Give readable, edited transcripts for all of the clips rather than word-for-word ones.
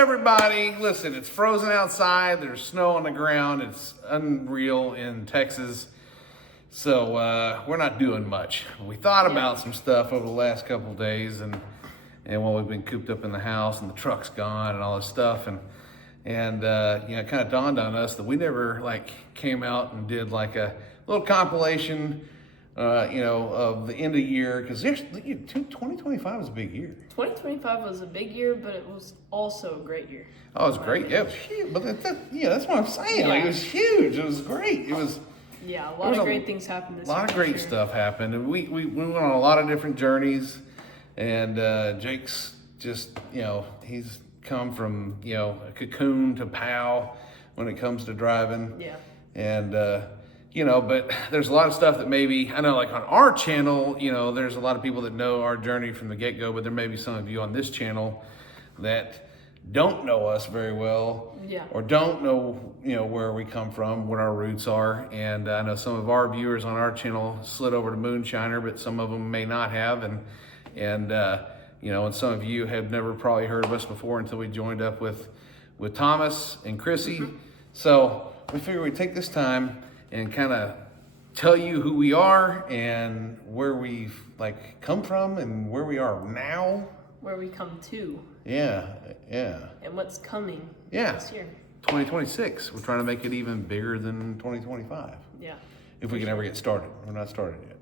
everybody? Listen, it's frozen outside. There's snow on the ground. It's unreal in Texas. So we're not doing much. We thought about some stuff over the last couple of days, and while we've been cooped up in the house and the truck's gone and all this stuff, and it kind of dawned on us that we never came out and did like a little compilation, of the end of the year, because 2025 was a big year. 2025 was a big year, but it was also a great year. Oh, it was great. Yeah, it was huge. But that's what I'm saying. Yeah. It was huge. It was great. It was. Yeah, a lot of great things happened this year. A lot of great stuff happened, and we went on a lot of different journeys. And Jake's just, he's come from a cocoon to POW when it comes to driving. Yeah. And but there's a lot of stuff that maybe, I know on our channel, there's a lot of people that know our journey from the get-go, but there may be some of you on this channel that don't know us very well, or don't know, where we come from, what our roots are. And I know some of our viewers on our channel slid over to Moonshiner, but some of them may not have. And some of you have never probably heard of us before until we joined up with Thomas and Chrissy. So we figured we'd take this time and kind of tell you who we are and where we've come from and where we are now. Where we come to. Yeah. And what's coming this year. 2026. We're trying to make it even bigger than 2025. Yeah. If we can ever get started. We're not started yet.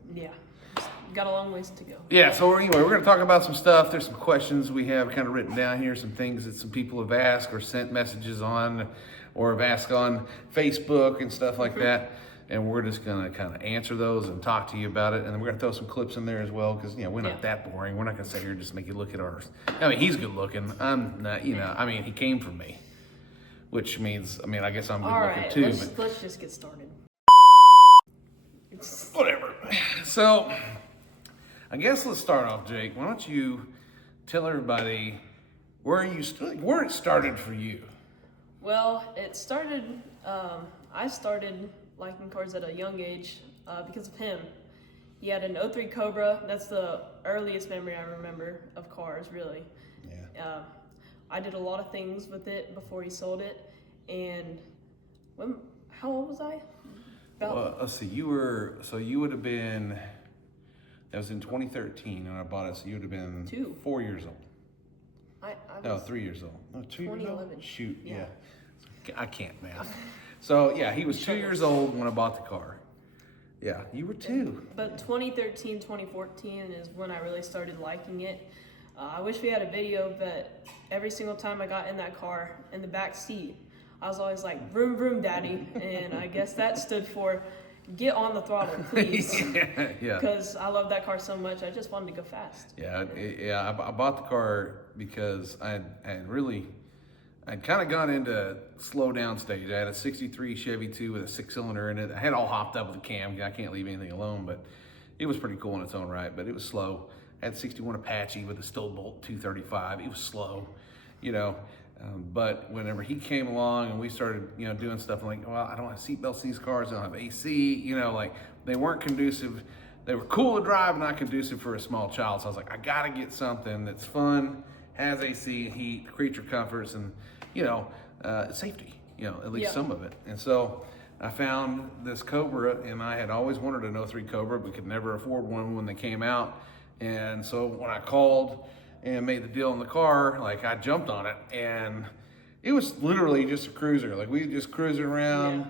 Yeah. Got a long ways to go. Yeah, so anyway, we're going to talk about some stuff. There's some questions we have kind of written down here, some things that some people have asked or sent messages on or have asked on Facebook and stuff like that. And we're just going to kind of answer those and talk to you about it. And then we're going to throw some clips in there as well because, we're not that boring. We're not going to sit here and just make you look at ours. I mean, he's good looking. I'm not, he came from me, which means, I guess I'm good looking too. Let's just get started. Whatever. So, I guess let's start off, Jake. Why don't you tell everybody where it started for you? Well, it started, I started liking cars at a young age because of him. He had an 03 Cobra. That's the earliest memory I remember of cars, really. Yeah. I did a lot of things with it before he sold it. And how old was I? Let's see. You would have been. That was in 2013 when I bought it. So you would have been 4 years old. 3 years old. No, 2 years old. Shoot. Yeah. I can't math. So yeah, he was 2 years old when I bought the car. Yeah, you were 2. But 2013, 2014 is when I really started liking it. I wish we had a video, but every single time I got in that car, in the back seat, I was always like, vroom, vroom, daddy. And I guess that stood for, get on the throttle, please. Yeah. Because I love that car so much, I just wanted to go fast. Yeah. I bought the car because I'd kind of gone into slow down stage. I had a 63 Chevy 2 with a 6-cylinder in it. I had it all hopped up with a cam. I can't leave anything alone, but it was pretty cool in its own right, but it was slow. I had a 61 Apache with a Stillbolt 235. It was slow, but whenever he came along and we started, doing stuff, I'm like, well, I don't have seatbelts in these cars. I don't have AC, they weren't conducive. They were cool to drive, not conducive for a small child. So I was like, I got to get something that's fun, has AC, heat, creature comforts, and, safety, at least some of it. And so I found this Cobra, and I had always wanted an 03 Cobra, but could never afford one when they came out. And so when I called and made the deal in the car, I jumped on it, and it was literally just a cruiser. We just cruising around. Yeah.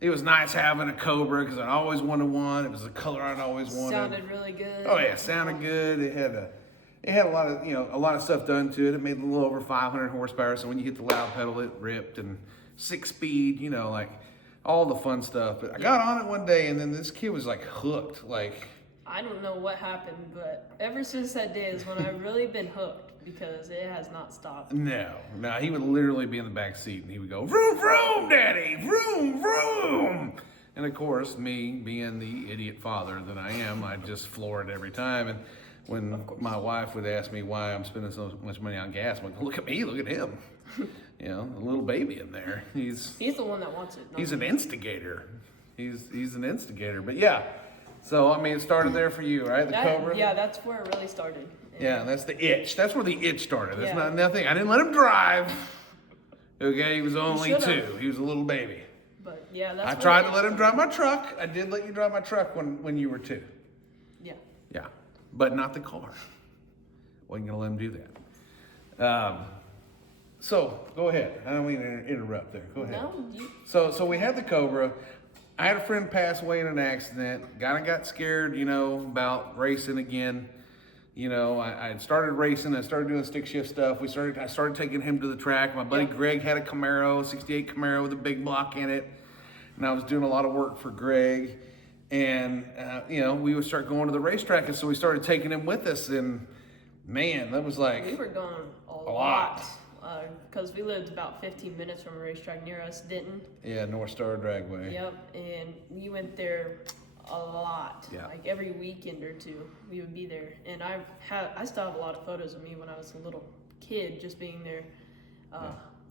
It was nice having a Cobra because I always wanted one. It was the color I'd always wanted. Sounded really good. Oh yeah, sounded good. It had a lot of stuff done to it. It made a little over 500 horsepower. So when you hit the loud pedal, it ripped, and 6-speed. All the fun stuff. But I got on it one day, and then this kid was hooked. I don't know what happened, but ever since that day is when I've really been hooked because it has not stopped. No, he would literally be in the back seat and he would go, vroom, vroom, daddy, vroom, vroom. And of course, me being the idiot father that I am, I just floor it every time. And when my wife would ask me why I'm spending so much money on gas, I'm like, look at me, look at him. A little baby in there. He's the one that wants it. He's an instigator. He's an instigator, but yeah. So, it started there for you, right? The Cobra? Yeah, that's where it really started. Yeah, that's the itch. That's where the itch started. That's not nothing. I didn't let him drive. Okay, he was only should've. 2. He was a little baby. But yeah, that's I where tried it to let him started. drive my truck. I did let you drive my truck when you were 2. Yeah. Yeah, but not the car. Wasn't gonna let him do that. So go ahead. I don't mean to interrupt there. Go ahead. No, So we had the Cobra. I had a friend pass away in an accident. Kind of got scared, about racing again. I had started racing. I started doing stick shift stuff. I started taking him to the track. My buddy Greg had a Camaro, 68 Camaro with a big block in it. And I was doing a lot of work for Greg. And, we would start going to the racetrack. And so we started taking him with us. And man, that was like we were going a lot. Because we lived about 15 minutes from a racetrack near us, Denton. Yeah, North Star Dragway. Yep, and we went there a lot. Yeah. Like every weekend or two, we would be there. And I still have a lot of photos of me when I was a little kid, just being there.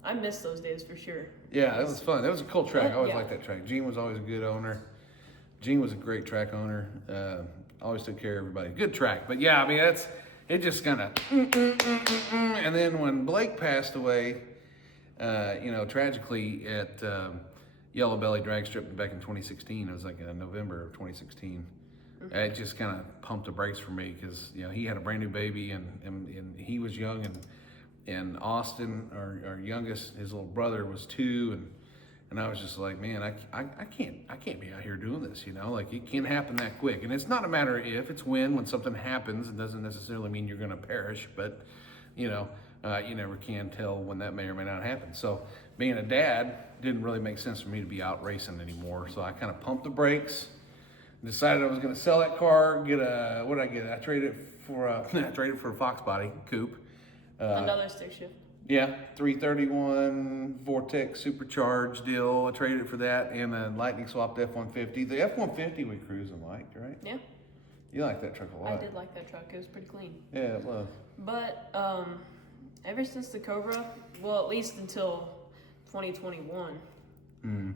I miss those days for sure. Yeah, that was fun. That was a cool track. I always Yeah. liked that track. Gene was always a good owner. Gene was a great track owner. Always took care of everybody. Good track. But yeah, I mean, it just kind of, and then when Blake passed away, tragically at Yellow Belly Drag Strip back in 2016, it was like in November of 2016. It just kind of pumped the brakes for me because, he had a brand new baby and he was young and Austin, our youngest, his little brother was 2 and I was just like, man, I can't be out here doing this, like it can't happen that quick. And it's not a matter of if, it's when something happens. It doesn't necessarily mean you're gonna perish, but you never can tell when that may or may not happen. So being a dad didn't really make sense for me to be out racing anymore. So I kind of pumped the brakes, decided I was gonna sell that car, what did I get? I traded it for a Fox body coupe. Another stick shift. Yeah, 331 Vortex supercharged deal. I traded it for that and a lightning swapped F-150. The F-150 we cruising liked, right? Yeah. You like that truck a lot. I did like that truck. It was pretty clean. Yeah, it was. But ever since the Cobra, well, at least until 2021,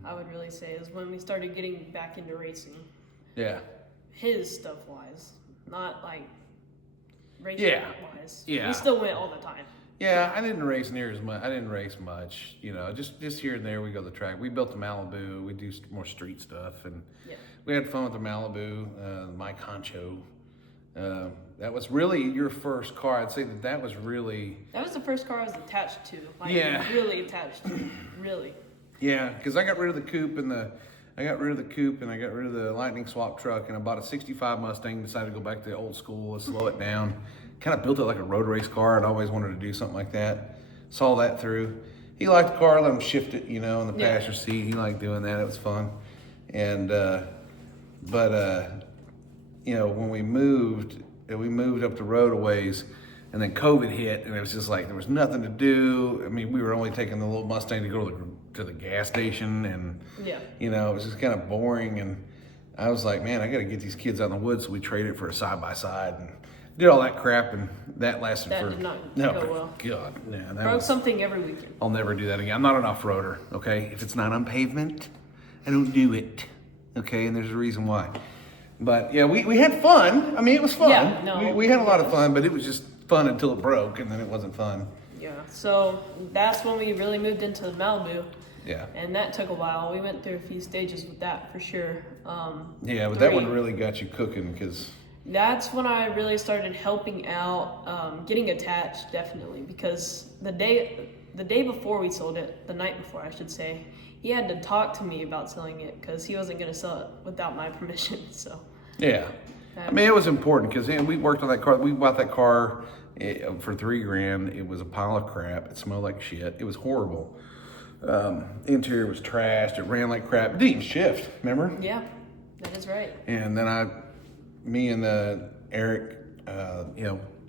I would really say, is when we started getting back into racing. Yeah. His stuff wise, not like racing wise. Yeah. We still went all the time. Yeah, I didn't race near as much. I didn't race much, just here and there we go to the track. We built the Malibu. We do more street stuff, and we had fun with the Malibu, Mike Honcho. That was really your first car. I'd say that was really... That was the first car I was attached to. Like, really attached to, really. Yeah, because I got rid of the coupe and I got rid of the lightning swap truck, and I bought a 65 Mustang, decided to go back to the old school and slow it down. Kind of built it like a road race car. I'd always wanted to do something like that. Saw that through. He liked the car, let him shift it, in the passenger seat. He liked doing that. It was fun. And, when we moved up the road a ways, and then COVID hit, and it was just like there was nothing to do. I mean, we were only taking the little Mustang to go to the gas station, and it was just kind of boring. And I was like, man, I got to get these kids out in the woods. So we traded for a side by side and did all that crap, and that lasted That for did not no, go well. God, yeah, that Broke was, something every weekend. I'll never do that again. I'm not an off-roader. Okay, if it's not on pavement, I don't do it. Okay, and there's a reason why. But yeah, we had fun. I mean, it was fun. Yeah, no, we had a lot of fun, but it was just fun until it broke, and then it wasn't fun. Yeah, so that's when we really moved into the Malibu. Yeah. And that took a while. We went through a few stages with that for sure. Yeah, but that one really got you cooking because... That's when I really started helping out, getting attached, definitely, because the day before we sold it, the night before I should say, he had to talk to me about selling it because he wasn't going to sell it without my permission. So yeah, I mean, it was important because we worked on that car. We bought that car for $3,000. It was a pile of crap. It smelled like shit. It was horrible. Interior was trashed. It ran like crap. It didn't even shift. Remember? Yeah, that is right. And then me and Eric,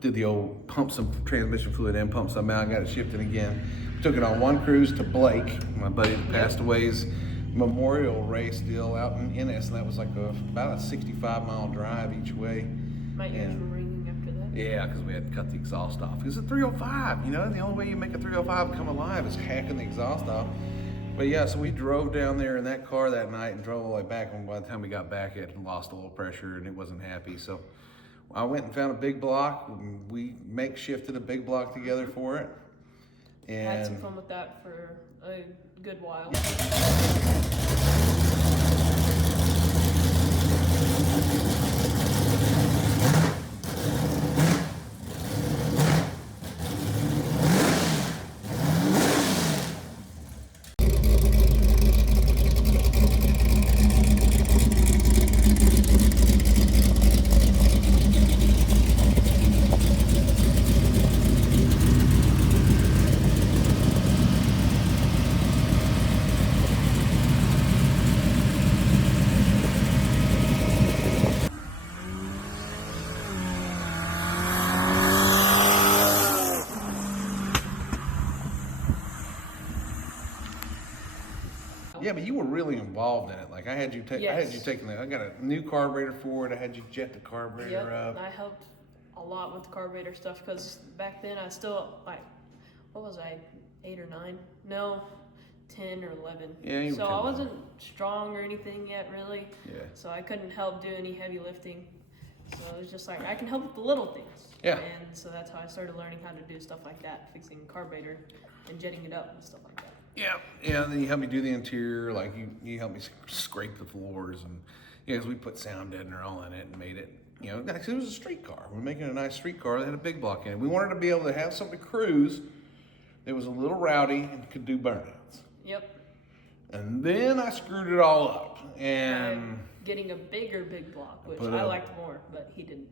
did the old pump some transmission fluid in, pump some out, got it shifted again. Took it on one cruise to Blake, my buddy that passed away's memorial race deal out in Ennis, and that was like about a 65-mile drive each way. My ears were ringing after that. Yeah, because we had to cut the exhaust off. It's a 305, the only way you make a 305 come alive is hacking the exhaust off. But yeah, so we drove down there in that car that night and drove all the way back, and by the time we got back, it had lost oil pressure and it wasn't happy. So I went and found a big block. We makeshifted a big block together for it. I had some And fun with that for a good while. yeah, but you were really involved in it. Like I had you take, I had you Yes. taking I got a new carburetor for it. I had you jet the carburetor Yep, up. I helped a lot with the carburetor stuff because back then I still, like, what was I, 8 or 9? No, 10 or 11. Yeah, you were so 10 I or 11. wasn't strong or anything yet, really. Yeah. So I couldn't help do any heavy lifting. So it was just like, I can help with the little things. Yeah. And so that's how I started learning how to do stuff like that, fixing carburetor and jetting it up and stuff like that. Yeah, yeah. And then you helped me do the interior. Like you helped me scrape the floors, and yeah, 'cause we put sound deadener all in it and made it. You know, it was a street car. We're making a nice street car that had a big block in it. We wanted to be able to have something to cruise that was a little rowdy and could do burnouts. Yep. And then I screwed it all up. And I'm getting a bigger big block, which But, I liked more, but he didn't.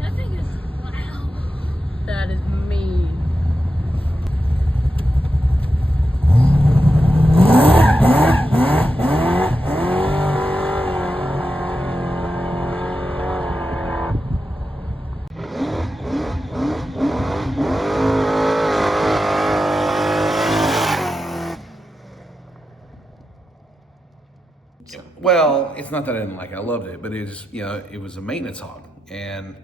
That thing is loud. That is mean. well, it's not that I didn't like it. I loved it, but it was a maintenance hog. And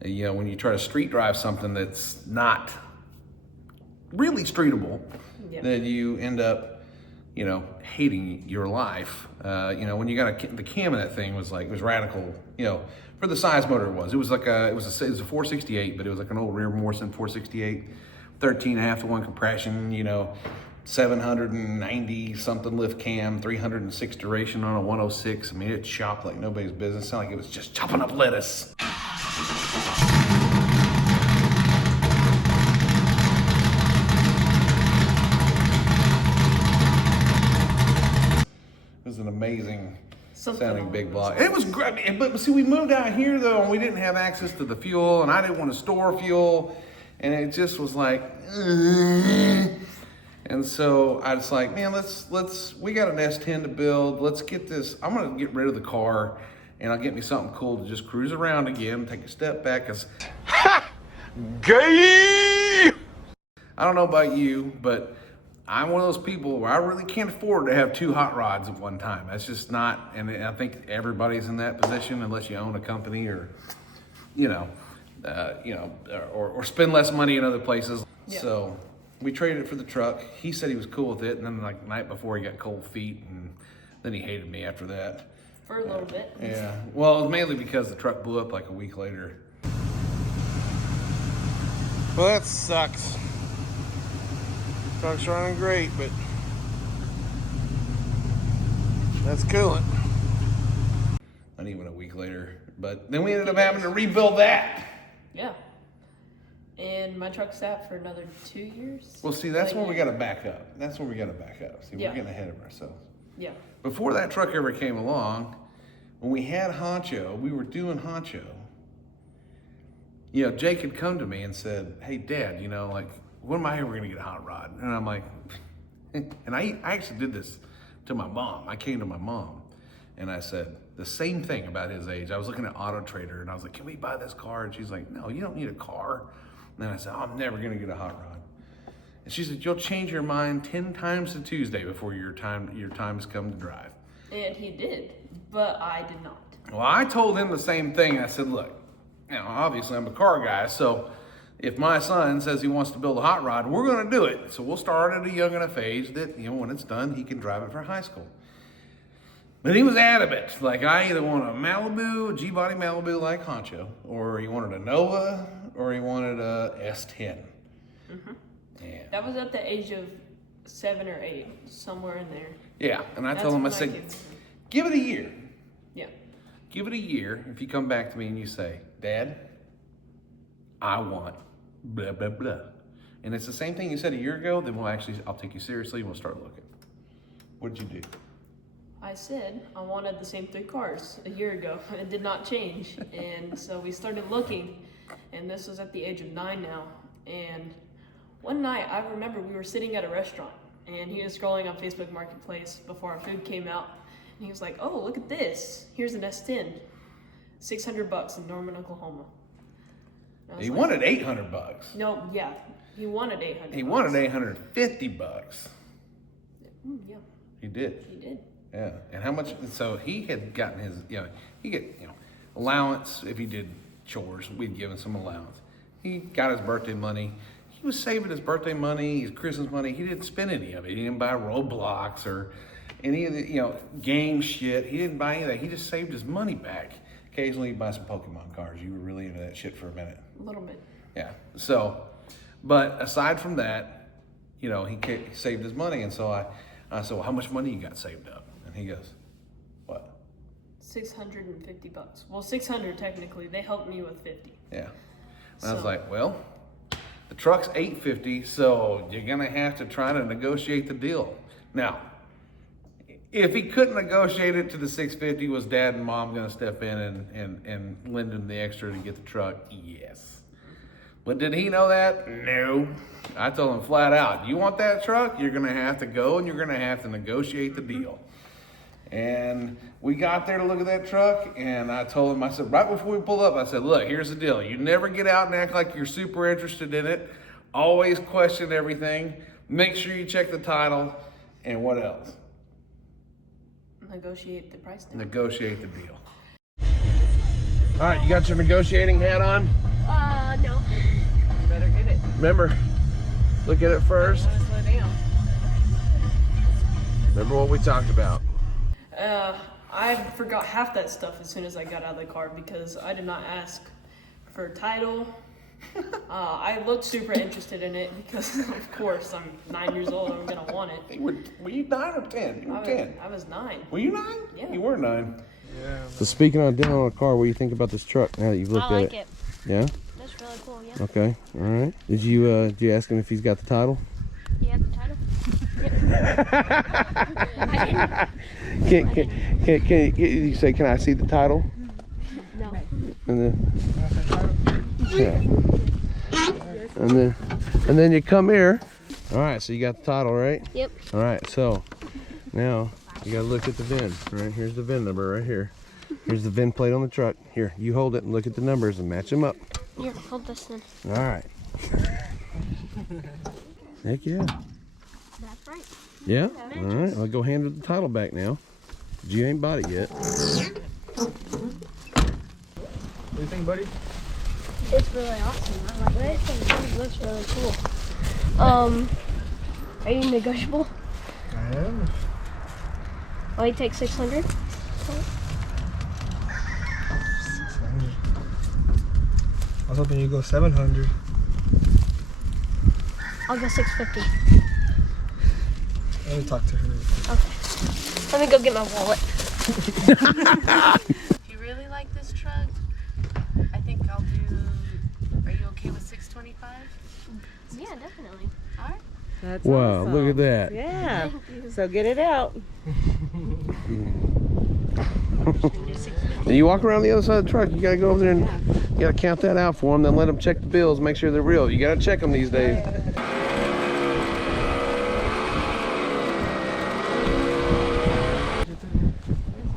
when you try to street drive something that's not really streetable, Yeah. then you end up, hating your life. When you got the cam in that thing was radical. For the size motor it was. It was it was a 468, but it was like an old rear Morrison 468, 13.5-to-1 compression. 790 something lift cam, 306 duration on a 106. I mean, it chopped like nobody's business. It sounded like it was just chopping up lettuce. It was an amazing sounding big block. It was great, but see, we moved out here though, and we didn't have access to the fuel, and I didn't want to store fuel, and it just was like, and so I was like, man, we got an S10 to build. Let's get this. I'm gonna get rid of the car, and I'll get me something cool to just cruise around again, take a step back, cause gay. I don't know about you, but I'm one of those people where I really can't afford to have 2 hot rods at one time. That's just not, and I think everybody's in that position unless you own a company or, or spend less money in other places. Yeah. So we traded it for the truck. He said he was cool with it, and then like the night before he got cold feet, and then he hated me after that. For a little bit. Yeah, well, it was mainly because the truck blew up like a week later. Well, that sucks. Truck's running great, but that's coolant. Not even a week later, but then we ended up having to rebuild that. Yeah. And my truck sat for another 2 years. Well, see, that's Like, where we got to back up. That's where we got to back up. See, Yeah. we're getting ahead of ourselves. Yeah. Before that truck ever came along, when we had Honcho, we were doing Honcho. Jake had come to me and said, "Hey, Dad, when am I ever gonna get a hot rod?" And I'm like, and I actually did this to my mom. I came to my mom And I said the same thing about his age. I was looking at Auto Trader and I was like, can we buy this car? And she's like, no, you don't need a car. And then I said, I'm never gonna get a hot rod. And she said, you'll change your mind 10 times to Tuesday before your time has come to drive. And he did, but I did not. Well, I told him the same thing. I said, look, obviously I'm a car guy, so if my son says he wants to build a hot rod, we're gonna do it. So we'll start at a young enough age that, when it's done, he can drive it for high school. But he was adamant. Like, I either want a Malibu, a G-body Malibu like Honcho, or he wanted a Nova, or he wanted a S10. Mm-hmm. Yeah. That was at the age of 7 or 8, somewhere in there. Yeah, and I told him, I said, give it a year. Yeah. Give it a year. If you come back to me and you say, Dad, I want blah, blah, blah. And it's the same thing you said a year ago, then I'll take you seriously and we'll start looking. What did you do? I said I wanted the same 3 cars a year ago. It did not change. And so we started looking, and this was at the age of 9 now. And one night, I remember we were sitting at a restaurant, and he was scrolling on Facebook Marketplace before our food came out. And he was like, oh, look at this. Here's an S10. $600 in Norman, Oklahoma. He wanted $800. No, yeah. He wanted $800. He wanted $850. Yeah. He did. He did. Yeah. And how much? So he had gotten his, he get, allowance if he did chores. We'd give him some allowance. He got his birthday money. He was saving his birthday money, his Christmas money. He didn't spend any of it. He didn't buy Roblox or any of the, game shit. He didn't buy any of that. He just saved his money back. Occasionally he'd buy some Pokemon cards. You were really into that shit for a minute. A little bit. Yeah. So, but aside from that, he saved his money. And so I said, well, how much money you got saved up? And he goes, what? $650. Well, 600 technically. They helped me with 50. Yeah. And I was like, well, the truck's $850, so you're gonna have to try to negotiate the deal. Now, if he couldn't negotiate it to the $650, was Dad and Mom gonna step in and lend him the extra to get the truck? Yes. But did he know that? No. I told him flat out, you want that truck? You're gonna have to go and you're gonna have to negotiate the deal. And we got there to look at that truck, and I told him, I said, right before we pulled up, I said, look, here's the deal. You never get out and act like you're super interested in it. Always question everything. Make sure you check the title. And what else? Negotiate the price down. Negotiate the deal. All right, you got your negotiating hat on? No. You better get it. Remember, look at it first. I want to slow down. Remember what we talked about. I forgot half that stuff as soon as I got out of the car because I did not ask for title. I looked super interested in it because, of course, I'm 9 years old. I'm gonna want it. Were you 9 or 10? You were 10. I was 9. Were you 9? Yeah. You were 9. Yeah. So speaking on down on a car, what do you think about this truck now that you've looked I at like it? it. Yeah? That's really cool, yeah. Okay, all right. Did you ask him if he's got the title? You have the title? Yep. Can you say, can I see the title? No. And then, yeah. And then you come here. All right, so you got the title, right? Yep. All right, so now you gotta look at the VIN. All right, here's the VIN number right here. Here's the VIN plate on the truck. Here, you hold it and look at the numbers and match them up. Here, hold this then. All right. Heck yeah. That's right. Yeah? All right, I'll go hand the title back now. You ain't bought it yet. What do you think, buddy? It's really awesome. I like it. It looks really cool. Are you negotiable? I am. Will you take 600? 600. I was hoping you'd go 700. I'll go 650. Let me talk to her. Okay. Let me go get my wallet. If you really like this truck, I think I'll do. Are you okay with 625? Yeah, definitely. All right. That's Wow, awesome. look at that. Yeah. Thank you. So get it out. And you walk around the other side of the truck, you gotta go over there and you gotta count that out for them, then let them check the bills, make sure they're real. You gotta check them these days.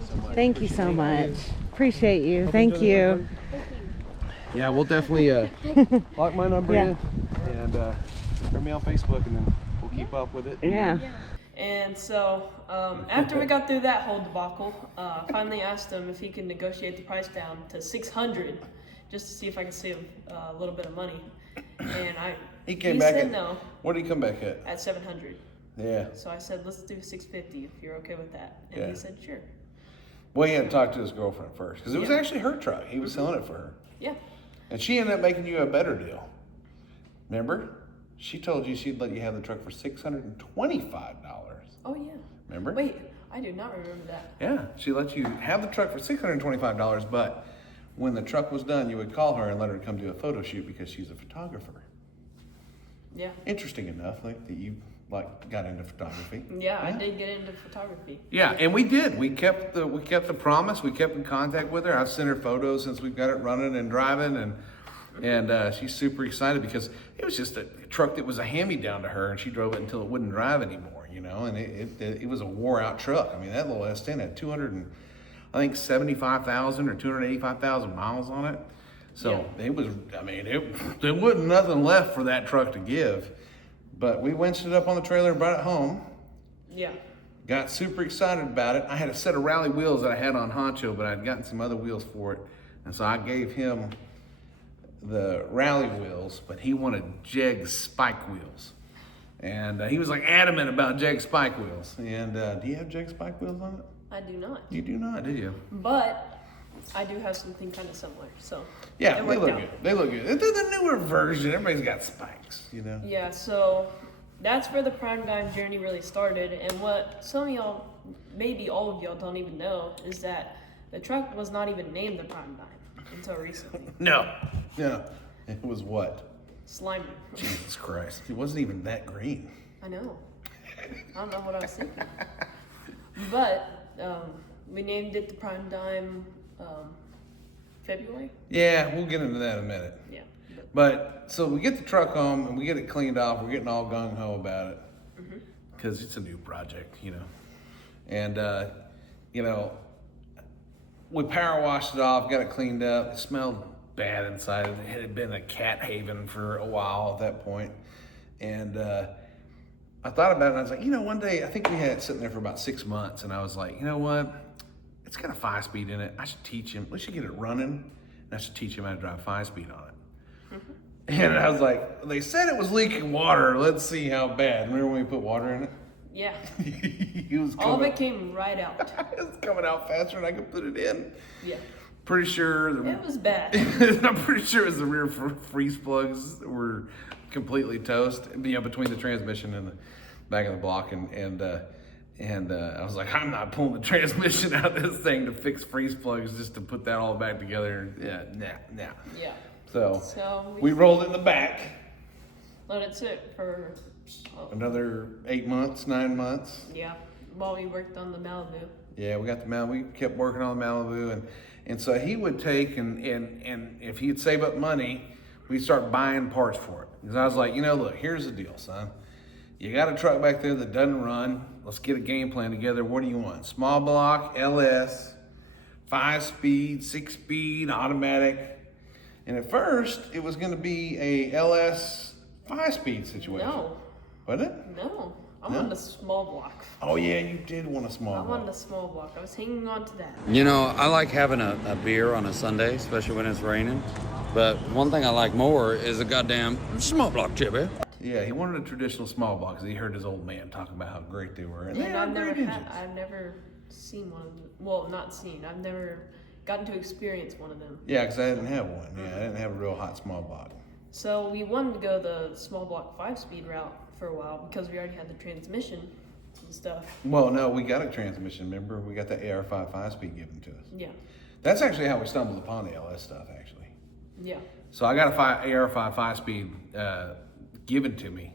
So Thank you so much. Appreciate you. Thank you. Yeah, we'll definitely lock my number Yeah. in and friend me on Facebook, and then we'll keep up with it. Yeah. And so after we got through that whole debacle, finally asked him if he could negotiate the price down to 600, just to see if I could save a little bit of money. And He came back said at no What did he come back at? at 700. Yeah. So I said, let's do 650 if you're okay with that. And Yeah. he said, sure. Well, he had to talk to his girlfriend first because it was Yeah. actually her truck. He was selling it for her, Yeah. and she ended up making you a better deal. Remember? She told you she'd let you have the truck for $625. Oh, yeah. Remember? Wait, I do not remember that. Yeah, she let you have the truck for $625, but when the truck was done, you would call her and let her come do a photo shoot because she's a photographer. Yeah. Interesting enough, like that you got into photography. Yeah, I did get into photography. Yeah, and we did. We kept the promise. We kept in contact with her. I've sent her photos since we've got it running and driving, and she's super excited because it was just a truck that was a hand-me-down to her, and she drove it until it wouldn't drive anymore, you know. And it was a wore-out truck. I mean, that little S10 had 75,000 or 285,000 miles on it. So it was. I mean, there wasn't nothing left for that truck to give. But we winched it up on the trailer and brought it home. Yeah. Got super excited about it. I had a set of rally wheels that I had on Honcho, but I'd gotten some other wheels for it. And so I gave him the rally wheels, but he wanted Jeg spike wheels. And he was like adamant about Jeg spike wheels. And do you have Jeg spike wheels on it? I do not. You do not, do you? But I do have something kind of similar, so. Yeah, it they worked look out. good. They look good. They're the newer version. Everybody's got spikes, you know? Yeah, so that's where the Prime Dime journey really started. And what some of y'all, maybe all of y'all don't even know, is that the truck was not even named the Prime Dime until recently. No. It was what? Slimer. Jesus Christ. It wasn't even that green. I know. I don't know what I was thinking. But we named it the Prime Dime February. Yeah, we'll get into that in a minute. Yeah. But so we get the truck home and we get it cleaned off. We're getting all gung ho about it because it's a new project, you know. And we power washed it off, got it cleaned up. It smelled bad inside. It had been a cat haven for a while at that point. And I thought about it and I was like, one day I think we had it sitting there for about 6 months, and I was like, you know what? It's got a 5-speed in it. I should teach him. We should get it running, and I should teach him how to drive 5-speed on it. And I was like, they said it was leaking water. Let's see how bad. Remember when we put water in it? Yeah. It was All of it came right out. It was coming out faster than I could put it in. Yeah. Pretty sure. It was bad. I'm pretty sure it was the rear freeze plugs were completely toast, between the transmission and the back of the block, and I was like, I'm not pulling the transmission out of this thing to fix freeze plugs just to put that all back together. Yeah, nah. Yeah. So we rolled it in the back. let it sit for Another 8 months, 9 months. yeah, while we worked on the Malibu. Yeah, we got the Malibu. We kept working on the Malibu, and so he would take and if he'd save up money, we'd start buying parts for it. Because I was like, look, here's the deal, son. You got a truck back there that doesn't run. Let's get a game plan together. What do you want? Small block, LS, 5-speed, 6-speed, automatic. And at first, it was going to be a LS 5-speed situation. No. Wasn't it? No. I No? wanted a small block. Oh yeah, you did want a small I block. wanted a small block. I was hanging on to that. I like having a beer on a Sunday, especially when it's raining. But one thing I like more is a goddamn small block chippy. Yeah, he wanted a traditional small block because he heard his old man talking about how great they were. And they are I've great engines. never seen one of them. Well, not seen. I've never gotten to experience one of them. Yeah, because I didn't have one. Yeah, I didn't have a real hot small block. So we wanted to go the small block 5-speed route for a while because we already had the transmission and stuff. Well, no, we got a transmission. Remember, we got the AR5 5-speed given to us. Yeah. That's actually how we stumbled upon the LS stuff, actually. Yeah. So I got a AR5 5-speed given to me.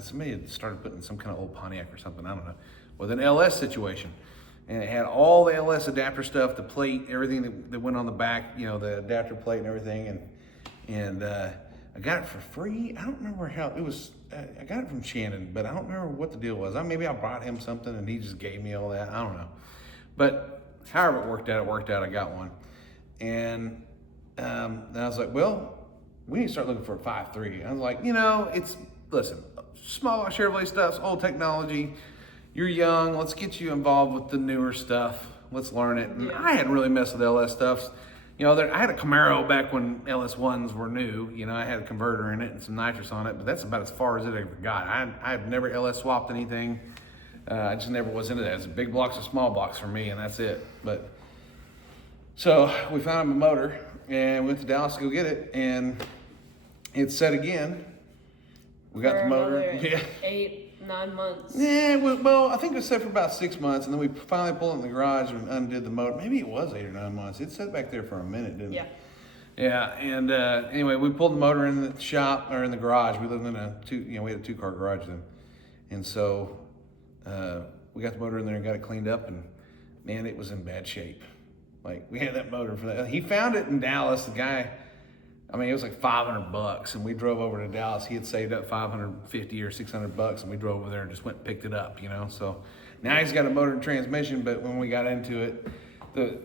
Somebody had started putting some kind of old Pontiac or something, I don't know, with an LS situation. And it had all the LS adapter stuff, the plate, everything that went on the back, the adapter plate and everything. And I got it for free. I don't remember how it was. I got it from Shannon, but I don't remember what the deal was. Maybe I brought him something and he just gave me all that. I don't know. But however it worked out, I got one. And then I was like, well, we need to start looking for a 5.3. I was like, listen, small Chevrolet stuff's old technology. You're young, let's get you involved with the newer stuff. Let's learn it. And I hadn't really messed with LS stuffs. I had a Camaro back when LS1s were new. I had a converter in it and some nitrous on it, but that's about as far as it ever got. I've never LS swapped anything. I just never was into that. It's big blocks or small blocks for me, and that's it. But so we found him a motor and went to Dallas to go get it, and it set again. We got the motor. Another 8-9 months. Yeah, well, I think it was set for about 6 months, and then we finally pulled it in the garage and undid the motor. Maybe it was 8 or 9 months. It sat back there for a minute, didn't it? Yeah, and anyway, we pulled the motor in the shop, or in the garage. We lived in we had a 2-car garage then. And so we got the motor in there and got it cleaned up, and man, it was in bad shape. Like, we had that motor for that. He found it in Dallas, the guy. I mean, it was like $500, and we drove over to Dallas. He had saved up $550 or $600, and we drove over there and just went and picked it up, So now he's got a motor and transmission, but when we got into it, it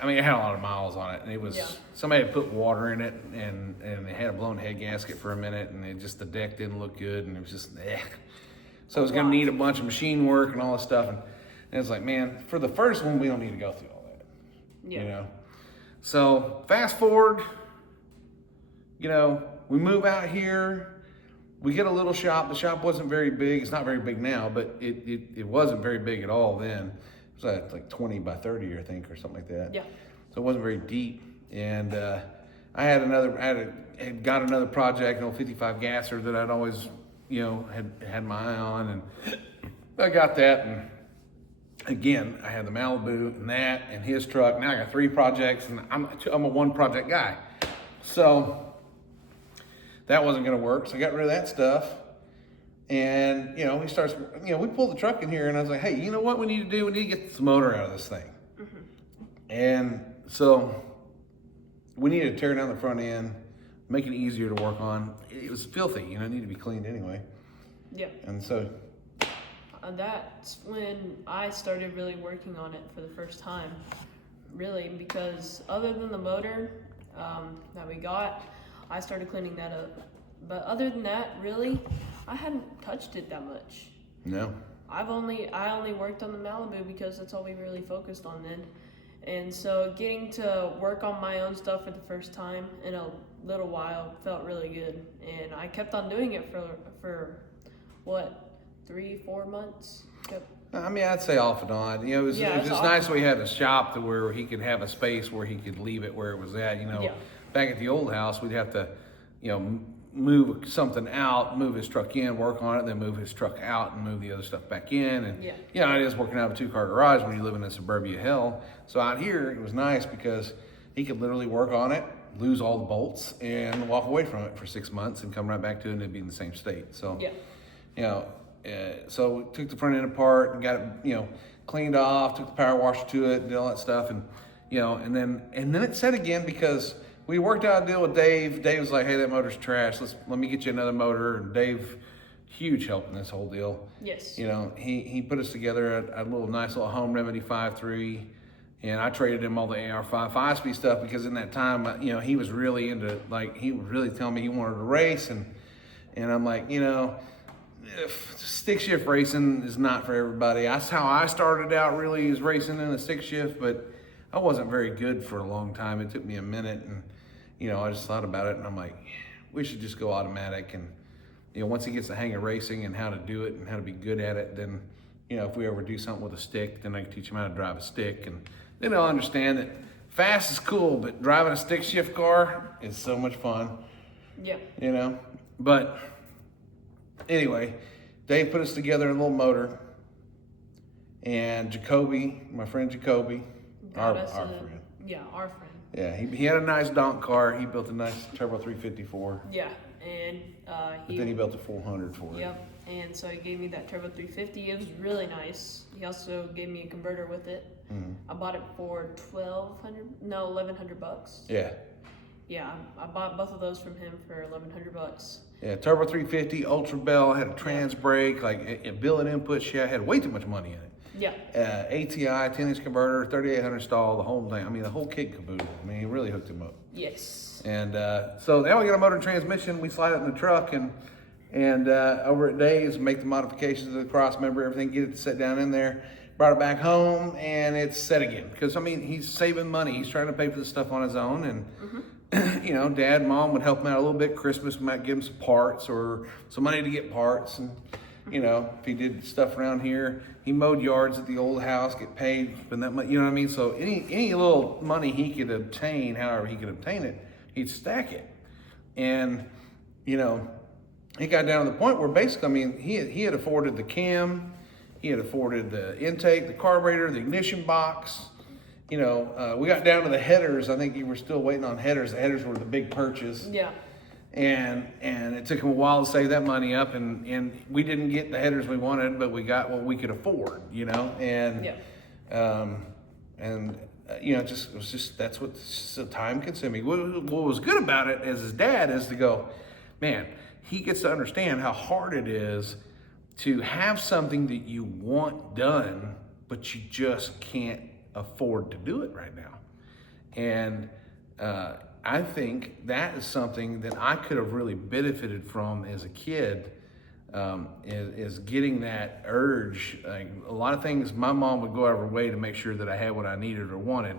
had a lot of miles on it, and it was somebody had put water in it, and it had a blown head gasket for a minute, and the deck didn't look good, and it was just So it was going to need a bunch of machine work and all this stuff, and it's like, man, for the first one, we don't need to go through all that, So fast forward. We move out here, we get a little shop. The shop wasn't very big. It's not very big now, but it wasn't very big at all then. It was like 20 by 30, I think, or something like that. Yeah. So it wasn't very deep. And I had got another project, an old 55 gasser that I'd always, had my eye on, and I got that. And again, I had the Malibu and that and his truck. Now I got 3 projects, and I'm a 1 project guy. So that wasn't going to work. So I got rid of that stuff. And, we pulled the truck in here, and I was like, hey, you know what we need to do? We need to get this motor out of this thing. Mm-hmm. And so we needed to tear down the front end, make it easier to work on. It was filthy, it needed to be cleaned anyway. Yeah. And so that's when I started really working on it for the first time, really, because other than the motor that we got, I started cleaning that up. But other than that, really, I hadn't touched it that much. No. I only worked on the Malibu because that's all we really focused on then. And so getting to work on my own stuff for the first time in a little while felt really good. And I kept on doing it for what, 3-4 months? Yep. I'd say off and on. It was just nice we had a shop to where he could have a space where he could leave it where it was at. Back at the old house, we'd have to, move something out, move his truck in, work on it, then move his truck out and move the other stuff back in. And it is working out of a 2-car garage when you live in a suburbia hell. So out here, it was nice because he could literally work on it, lose all the bolts, and walk away from it for 6 months and come right back to it, and it'd be in the same state. So, so we took the front end apart and got it, cleaned off, took the power washer to it, did all that stuff, and and then it set again because we worked out a deal with Dave. Dave was like, hey, that motor's trash. Let me get you another motor. And Dave, huge help in this whole deal. Yes. He put us together a nice little home remedy 5.3, and I traded him all the AR5 5-speed stuff because in that time, he was really into, he was really telling me he wanted to race, and I'm like, stick shift racing is not for everybody. That's how I started out, really, is racing in a stick shift, but I wasn't very good for a long time. It took me a minute, and I just thought about it, and I'm like, we should just go automatic. And once he gets the hang of racing and how to do it and how to be good at it, then if we ever do something with a stick, then I can teach him how to drive a stick, and then he'll understand that fast is cool, but driving a stick shift car is so much fun. Yeah. But anyway, Dave put us together a little motor, and Jacoby, my friend Jacoby, our friend. Yeah, our friend. Yeah, he had a nice donk car. He built a nice Turbo 354. Yeah, and but then he built a 400 for it. Yep, and so he gave me that Turbo 350. It was really nice. He also gave me a converter with it. Mm-hmm. I bought it for $1,100. Yeah. Yeah, I bought both of those from him for $1,100. Yeah, Turbo 350, Ultra Bell, had a trans brake, like a billet input. Shit, I had way too much money in it. Yeah. ATI, 10-inch converter, 3800 stall, the whole thing. I mean, the whole kit and caboodle. I mean, he really hooked him up. Yes. And so now we got a motor and transmission. We slide it in the truck and over at Dave's, make the modifications to the cross member, everything, get it set down in there. Brought it back home and it's set again. Because I mean, he's saving money. He's trying to pay for the stuff on his own. And you know, Dad, Mom would help him out a little bit. Christmas, we might give him some parts or some money to get parts. And you know, if he did stuff around here, he mowed yards at the old house, get paid, spend that money. You know what I mean? So any little money he could obtain, however he could obtain it, he'd stack it. And you know, he got down to the point where basically, I mean, he had afforded the cam, he had afforded the intake, the carburetor, the ignition box. You know, we got down to the headers. I think you were still waiting on headers. The headers were the big purchase. Yeah. And it took him a while to save that money up, and we didn't get the headers we wanted, but we got what we could afford. You know, and you know, it was just that's what's so time consuming. What was good about it as his dad is to go, man, he gets to understand how hard it is to have something that you want done, but you just can't afford to do it right now. And I think that is something that I could have really benefited from as a kid, is getting that urge. Like a lot of things, my mom would go out of her way to make sure that I had what I needed or wanted.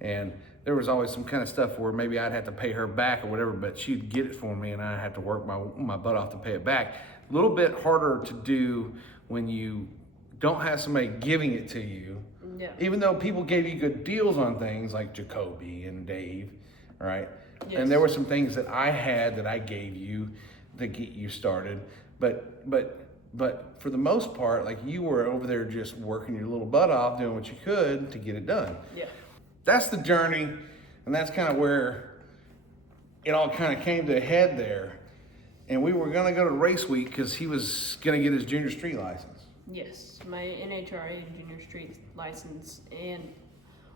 And there was always some kind of stuff where maybe I'd have to pay her back or whatever, but she'd get it for me and I'd have to work my butt off to pay it back. A little bit harder to do when you don't have somebody giving it to you. Yeah. Even though people gave you good deals on things like Jacoby and Dave, right? Yes. And there were some things that I had that I gave you to get you started. But for the most part, like you were over there just working your little butt off, doing what you could to get it done. Yeah. That's the journey, and that's kind of where it all kind of came to a head there. And we were gonna go to race week because he was gonna get his junior street license. Yes, my NHRA junior street license, and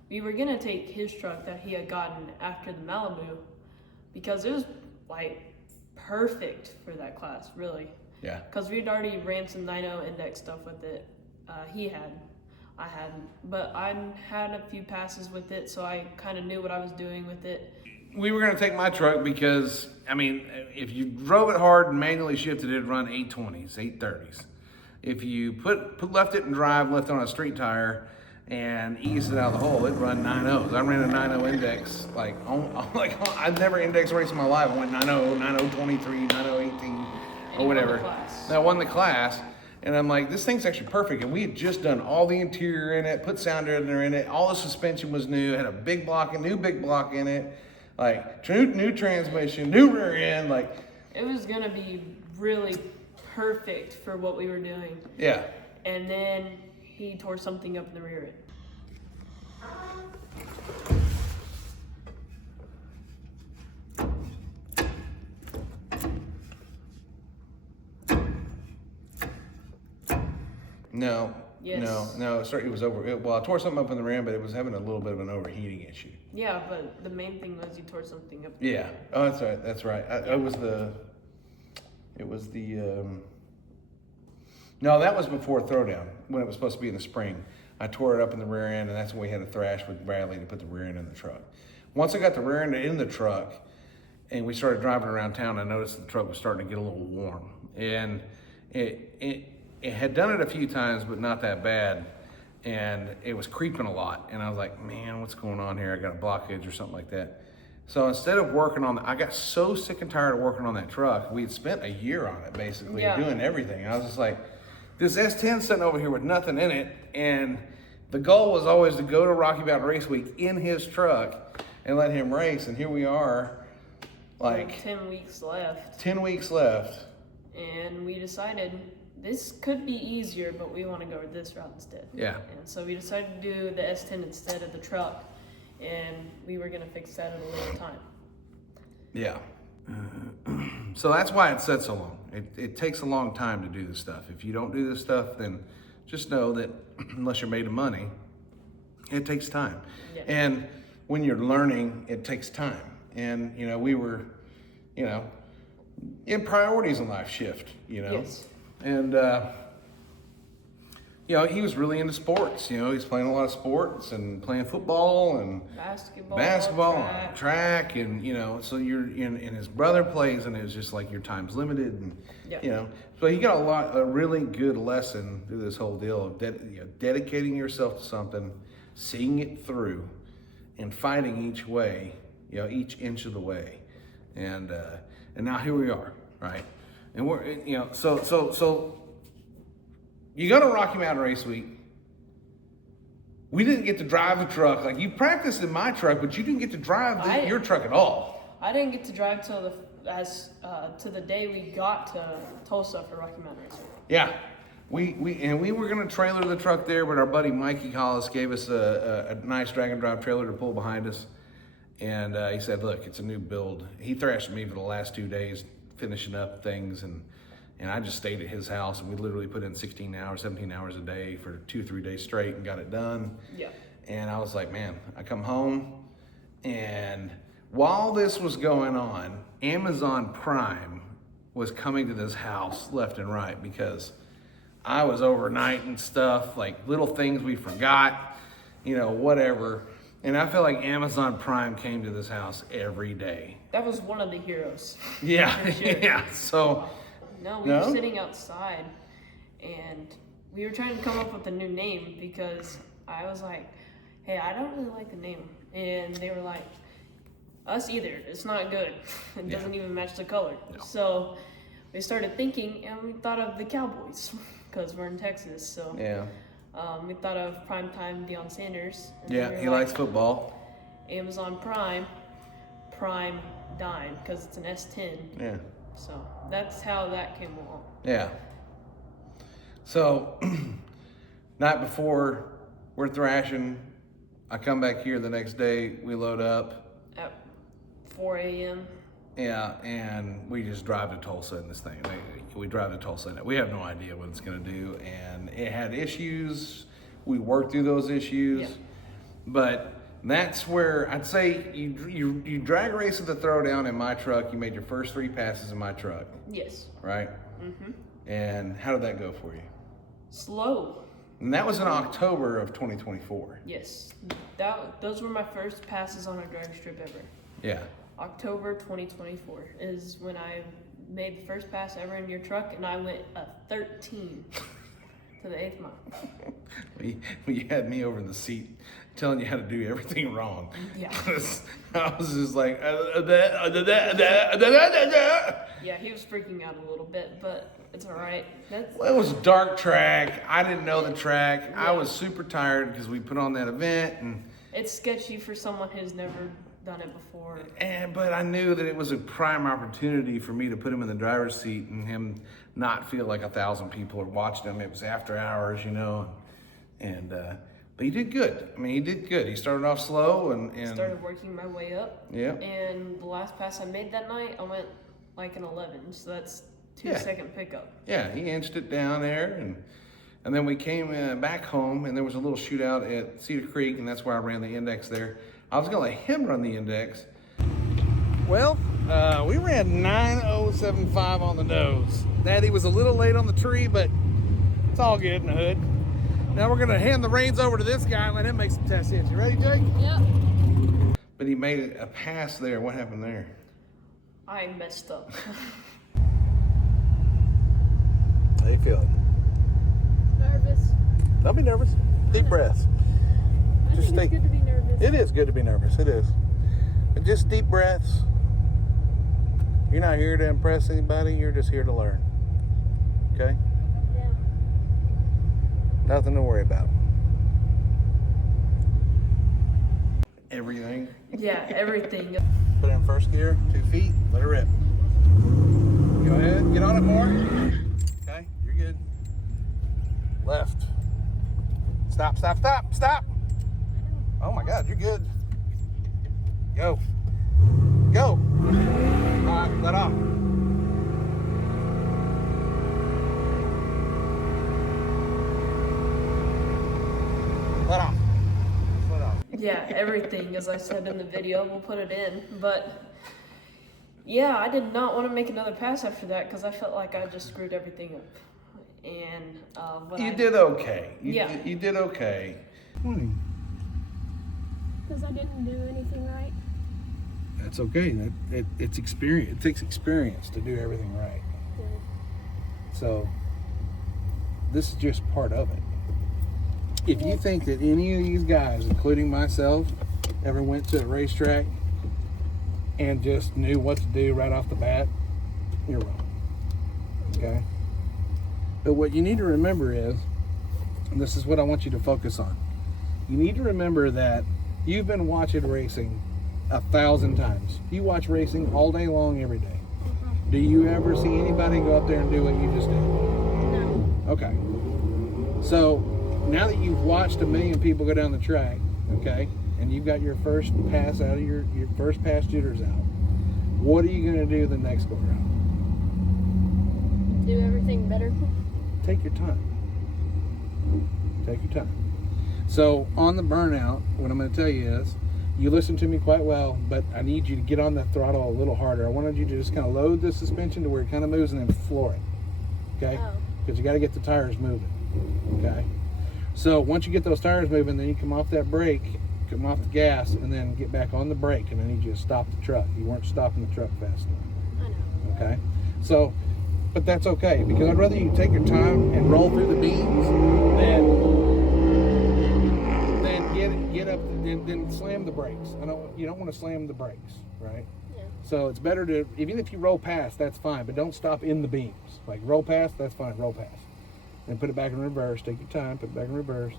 we were gonna take his truck that he had gotten after the Malibu because it was like perfect for that class, really. Yeah. Because we'd already ran some 9.0 index stuff with it. I hadn't, but I had a few passes with it, so I kind of knew what I was doing with it. We were gonna take my truck because, I mean, if you drove it hard and manually shifted, it'd run 820s, 830s. If you left it in drive, left it on a street tire, and eased it out of the hole, it'd run 9.0s. I ran a 9.0 index, I've never indexed race in my life. I went 9.0, 9.0 23, 9.0 18, or whatever. Class. I won the class, and I'm like, this thing's actually perfect. And we had just done all the interior in it, put sound editor in it, all the suspension was new, had a new big block in it, like new transmission, new rear end, like. It was gonna be really perfect for what we were doing. Yeah. And then he tore something up in the rear end. No. Yes. No. Sorry, it was over. Well, I tore something up in the ram, but it was having a little bit of an overheating issue. Yeah, but the main thing was he tore something up. Yeah. Oh, that's right. That's right. No, that was before Throwdown, when it was supposed to be in the spring. I tore it up in the rear end, and that's when we had a thrash with Bradley to put the rear end in the truck. Once I got the rear end in the truck, and we started driving around town, I noticed the truck was starting to get a little warm. And it had done it a few times, but not that bad. And it was creeping a lot. And I was like, man, what's going on here? I got a blockage or something like that. So instead of working on I got so sick and tired of working on that truck. We had spent a year on it, basically, doing everything. I was just like, this S10 sitting over here with nothing in it. And the goal was always to go to Rocky Mountain Race Week in his truck and let him race. And here we are, like 10 weeks left. 10 weeks left. And we decided this could be easier, but we want to go this route instead. Yeah. And so we decided to do the S10 instead of the truck, and we were going to fix that at a later time. Yeah. So that's why it sets so long. It takes a long time to do this stuff. If you don't do this stuff, then just know that unless you're made of money, it takes time. Yeah. And when you're learning, it takes time. And, we were, in priorities in life shift, Yes. And, you know, he was really into sports. You know, he's playing a lot of sports and playing football and basketball, track, and you know, so you're in. And his brother plays, and it's just like your time's limited, and you know, so he got a really good lesson through this whole deal of dedicating yourself to something, seeing it through, and fighting each way, you know, each inch of the way, and now here we are, right? And we're, you know, so you go to Rocky Mountain Race Week. We didn't get to drive the truck. Like, you practiced in my truck, but you didn't get to drive your truck at all. I didn't get to drive till to the day we got to Tulsa for Rocky Mountain Race Week. Yeah, we were gonna trailer the truck there, but our buddy Mikey Hollis gave us a nice drag and drive trailer to pull behind us, and he said, "Look, it's a new build." He thrashed me for the last 2 days finishing up things, and I just stayed at his house, and we literally put in 16 hours, 17 hours a day for 2-3 days straight and got it done. Yeah. And I was like, man, I come home, and while this was going on, Amazon Prime was coming to this house left and right because I was overnighting stuff, like little things we forgot, you know, whatever. And I feel like Amazon Prime came to this house every day. That was one of the heroes. Yeah, For sure. yeah. So no, we were sitting outside, and we were trying to come up with a new name because I was like, hey, I don't really like the name. And they were like, us either. It's not good. It doesn't even match the color. No. So we started thinking, and we thought of the Cowboys because we're in Texas. So yeah, we thought of Primetime Deion Sanders. Yeah, he likes football. Amazon Prime Dime, because it's an S10. Yeah. So that's how that came along. Yeah. So night before, we're thrashing. I come back here the next day. We load up at 4 a.m. Yeah, and we just drive to Tulsa in this thing. We drive to Tulsa. We have no idea what it's going to do, and it had issues. We worked through those issues, but that's where I'd say you drag race at the Throwdown in my truck. You made your first 3 passes in my truck. Yes. Right? Mm-hmm. And how did that go for you? Slow. And that was in October of 2024. Yes. Those were my first passes on a drag strip ever. Yeah. October 2024 is when I made the first pass ever in your truck, and I went a 13 to the 8th mile. You had me over in the seat telling you how to do everything wrong. Yeah. I was just like, yeah, he was freaking out a little bit, but it's all right. Well, it was dark track. I didn't know the track. Yeah. I was super tired because we put on that event, and it's sketchy for someone who's never done it before. But I knew that it was a prime opportunity for me to put him in the driver's seat and him not feel like 1,000 people are watching him. It was after hours, you know, and but he did good. I mean, he did good. He started off slow and started working my way up. Yeah. And the last pass I made that night, I went like an 11. So that's 2-second pickup. Yeah, he inched it down there, and then we came back home, and there was a little shootout at Cedar Creek, and that's where I ran the index there. I was gonna let him run the index. Well, we ran 9:075 on the nose. Daddy was a little late on the tree, but it's all good in the hood. Now we're gonna hand the reins over to this guy and let him make some test hits. You ready, Jake? Yep. But he made a pass there. What happened there? I messed up. How you feeling? Nervous. Don't be nervous. Deep breath. I think it's good to be nervous. It is good to be nervous. It is. But just deep breaths. You're not here to impress anybody. You're just here to learn. Okay? Yeah. Nothing to worry about. Everything. Yeah, everything. Put in first gear, 2 feet, let it rip. Go ahead, get on it more. Okay, you're good. Left. Stop, stop, stop, stop. Oh my God, you're good. Go. Go. All right, let off. Let off. Let off. Yeah, everything, as I said in the video, we'll put it in. But yeah, I did not want to make another pass after that because I felt like I just screwed everything up. and You did okay. Yeah. You did okay. Because I didn't do anything right. That's okay. It's experience. It takes experience to do everything right. Yeah. So this is just part of it. If you think that any of these guys, including myself, ever went to a racetrack and just knew what to do right off the bat, you're wrong. Okay? But what you need to remember is, and this is what I want you to focus on, you need to remember that you've been watching racing 1,000 times. You watch racing all day long, every day. Do you ever see anybody go up there and do what you just did? No. Okay. So now that you've watched a million people go down the track, okay, and you've got your first pass out of your first pass jitters out, what are you going to do the next go around? Do everything better. Take your time. Take your time. So on the burnout, what I'm going to tell you is, you listened to me quite well, but I need you to get on the throttle a little harder. I wanted you to just kind of load the suspension to where it kind of moves and then floor it. Okay? Oh. Because you got to get the tires moving. Okay? So once you get those tires moving, then you come off that brake, come off the gas, and then get back on the brake, and I need you to stop the truck. You weren't stopping the truck fast enough. I know. Okay? So, but that's okay, because I'd rather you take your time and roll through the beams than get up and slam the brakes. You don't want to slam the brakes, right? Yeah. So it's better to, even if you roll past, that's fine, but don't stop in the beams. Like roll past, that's fine, roll past. Then put it back in reverse, take your time, put it back in reverse,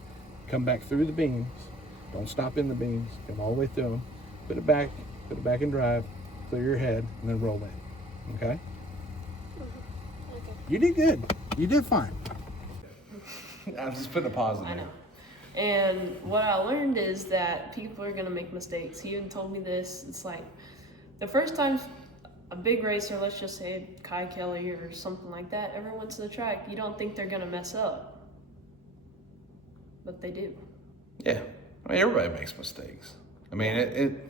come back through the beams. Don't stop in the beams, come all the way through them, put it back in drive, clear your head, and then roll in. Okay? Okay. You did good. You did fine. I'm just putting a pause in I there. know. And what I learned is that people are gonna make mistakes. He even told me this. It's like the first time a big racer, let's just say Kai Kelly or something like that, ever went to the track, you don't think they're gonna mess up, but they do. Yeah, I mean everybody makes mistakes. I mean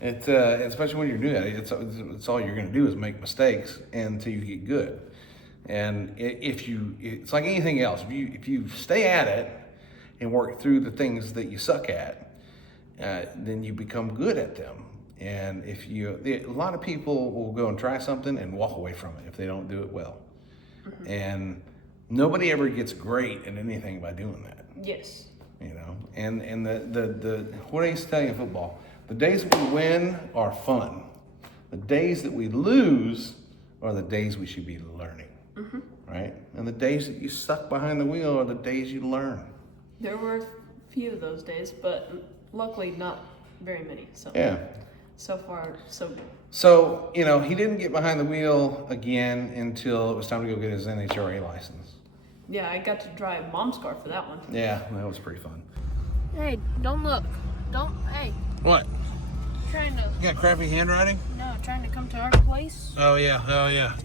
especially when you're doing it, it's all you're gonna do is make mistakes until you get good. And it's like anything else. If you stay at it and work through the things that you suck at, then you become good at them. And a lot of people will go and try something and walk away from it if they don't do it well. Mm-hmm. And nobody ever gets great at anything by doing that. Yes. You know, and the what I used to tell you in football, the days that we win are fun. The days that we lose are the days we should be learning. Mm-hmm. Right? And the days that you suck behind the wheel are the days you learn. There were a few of those days, but luckily not very many. So yeah. So far, so good. So, he didn't get behind the wheel again until it was time to go get his NHRA license. Yeah, I got to drive Mom's car for that one. Yeah, that was pretty fun. Hey, don't look. Hey. What? Trying to. You got crappy handwriting? No, trying to come to our place. Oh, yeah.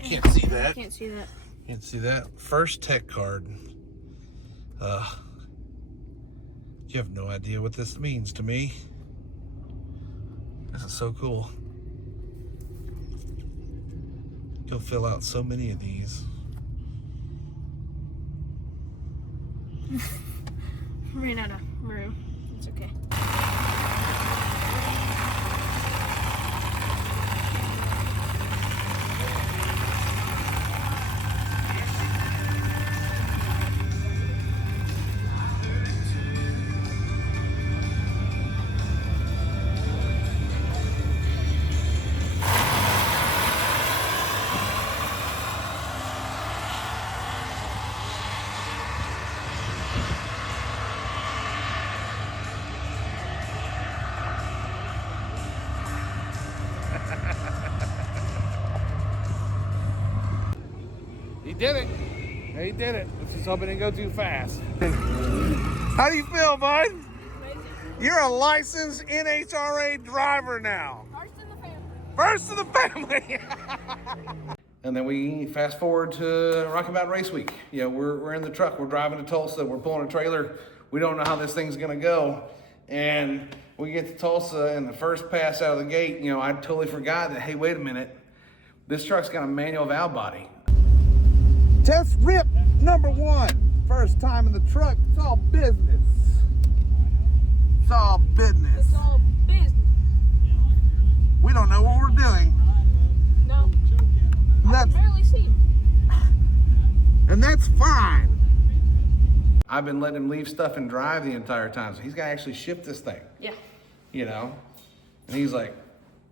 Can't see that. Can't see that. Can't see that. First tech card. You have no idea what this means to me. This is so cool. You'll fill out so many of these. Ran out of room. It's okay. He did it. He did it. Let's just hope it didn't go too fast. How do you feel, bud? Amazing. You're a licensed NHRA driver now. First in the family. First in the family. And then we fast forward to Rocky Mountain Race Week. We're in the truck. We're driving to Tulsa. We're pulling a trailer. We don't know how this thing's gonna go. And we get to Tulsa, and the first pass out of the gate, I totally forgot that, hey, wait a minute. This truck's got a manual valve body. Test rip. Number one, first time in the truck, it's all business. It's all business. It's all business. We don't know what we're doing. No, I That's, can barely see. and that's fine. I've been letting him leave stuff and drive the entire time, so he's got to actually shift this thing, Yeah. you know? And he's like,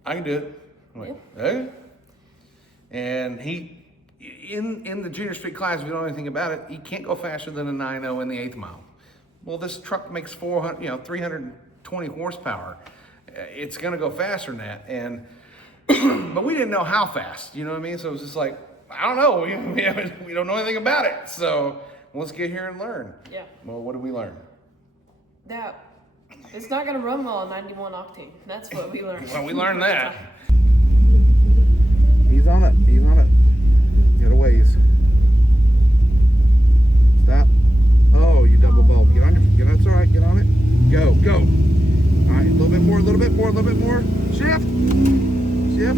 I can do it. I'm like, okay. And he, in the junior street class, if you don't know anything about it, he can't go faster than a 9.0 in the 8th mile. Well, this truck makes 320 horsepower. It's gonna go faster than that. And, but we didn't know how fast, you know what I mean? So it was just like, I don't know, we don't know anything about it. So let's get here and learn. Yeah. Well, what did we learn? That it's not gonna run well on 91 octane. That's what we learned. Well, we learned that. He's on it. He's on it. Get a ways. Stop. Oh, you double vault. Get on your. That's all right. Get on it. Go. Go. All right. A little bit more. A little bit more. A little bit more. Shift. Shift.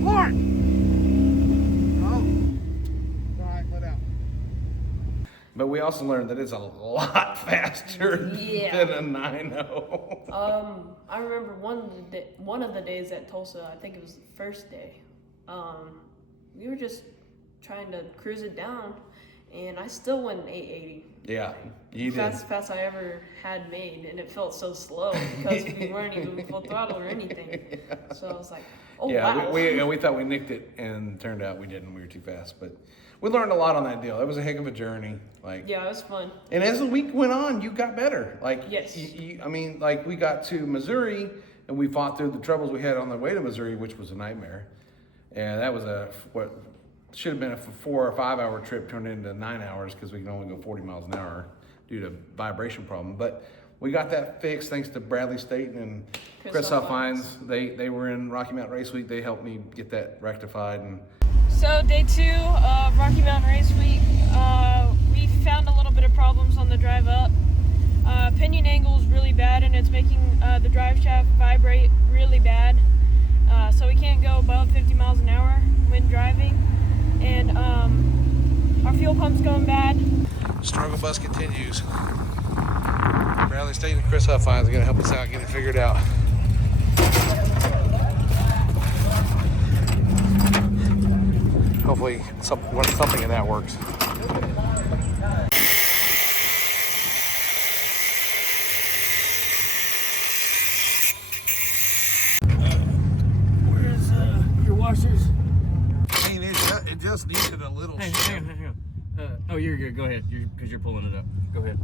More. Oh. All right. Let out. But we also learned that it's a lot faster Yeah. than a 9.0. I remember one of the days at Tulsa. I think it was the first day. We were just trying to cruise it down, and I still went 880. Yeah, you did. Fast I ever had made, and it felt so slow because we weren't even full throttle or anything. Yeah. So I was like, oh Yeah, wow. we thought we nicked it, and turned out we didn't. We were too fast, but we learned a lot on that deal. That was a heck of a journey. Like, Yeah, it was fun. and as the week went on, you got better. Like, Yes. I mean, like we got to Missouri, and we fought through the troubles we had on the way to Missouri, which was a nightmare. And that was what should have been a 4 or 5 hour trip turned into 9 hours because we can only go 40 miles an hour due to vibration problem. But we got that fixed thanks to Bradley Staten and Chris Huffines. They were in Rocky Mountain Race Week. They helped me get that rectified. And So day 2 of Rocky Mountain Race Week, we found a little bit of problems on the drive up. Pinion angle is really bad, and it's making the drive shaft vibrate really bad. So we can't go above 50 miles an hour when driving, and our fuel pump's going bad. struggle bus continues. Bradley State and Chris Huffines are going to help us out, get it figured out. Hopefully something of that works. Where's your washers? I mean, it just needed a little Hang on. Oh, you're good. Go ahead. Because you're pulling it up. Go ahead.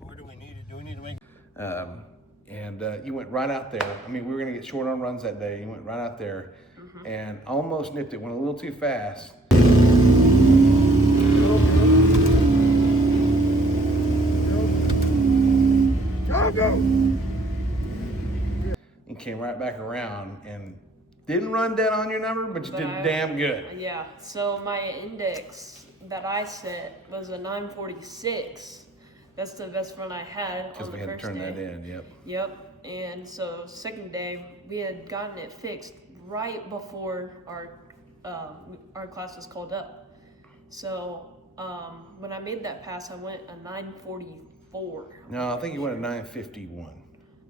Where do we need it? Do we need to make? You went right out there. I mean, we were going to get short on runs that day. You went right out there and almost nipped it. Went a little too fast. Go. And came right back around and didn't run dead on your number, but you did damn good. Yeah, so my index that I set was a 946. That's the best run I had Because on we the had to first turn day. that in, yep. Yep, and so second day, we had gotten it fixed right before our class was called up. So when I made that pass, I went a 944. No, I think you went at 951.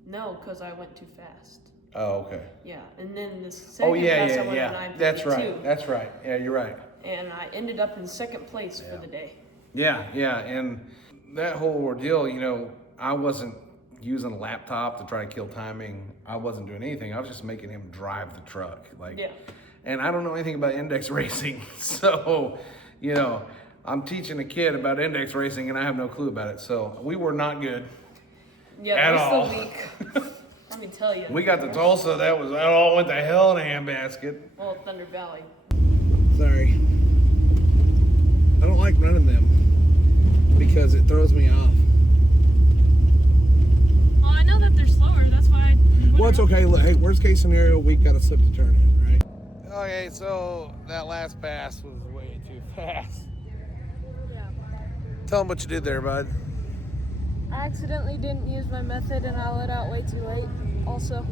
No, because I went too fast. Oh, okay. Yeah, and then the second Oh, yeah, pass I went yeah. a 952. That's right. That's right. Yeah, you're right. And I ended up in second place for the day. Yeah, and that whole ordeal, you know, I wasn't using a laptop to try to kill timing. I wasn't doing anything. I was just making him drive the truck. Yeah. And I don't know anything about index racing. So, you know, I'm teaching a kid about index racing and I have no clue about it. So we were not good. Yeah, At that all. was the week. Let me tell you. We got to Tulsa, that all went to hell in a handbasket. Well, Thunder Valley. Sorry. I don't like running them because it throws me off. Well, I know that they're slower. That's why. Well, it's okay. Look, hey, worst case scenario, we got a slip to turn in, right? Okay, so that last pass was way too fast. Yeah. Tell them what you did there, bud. I accidentally didn't use my method, and I let out way too late. Also,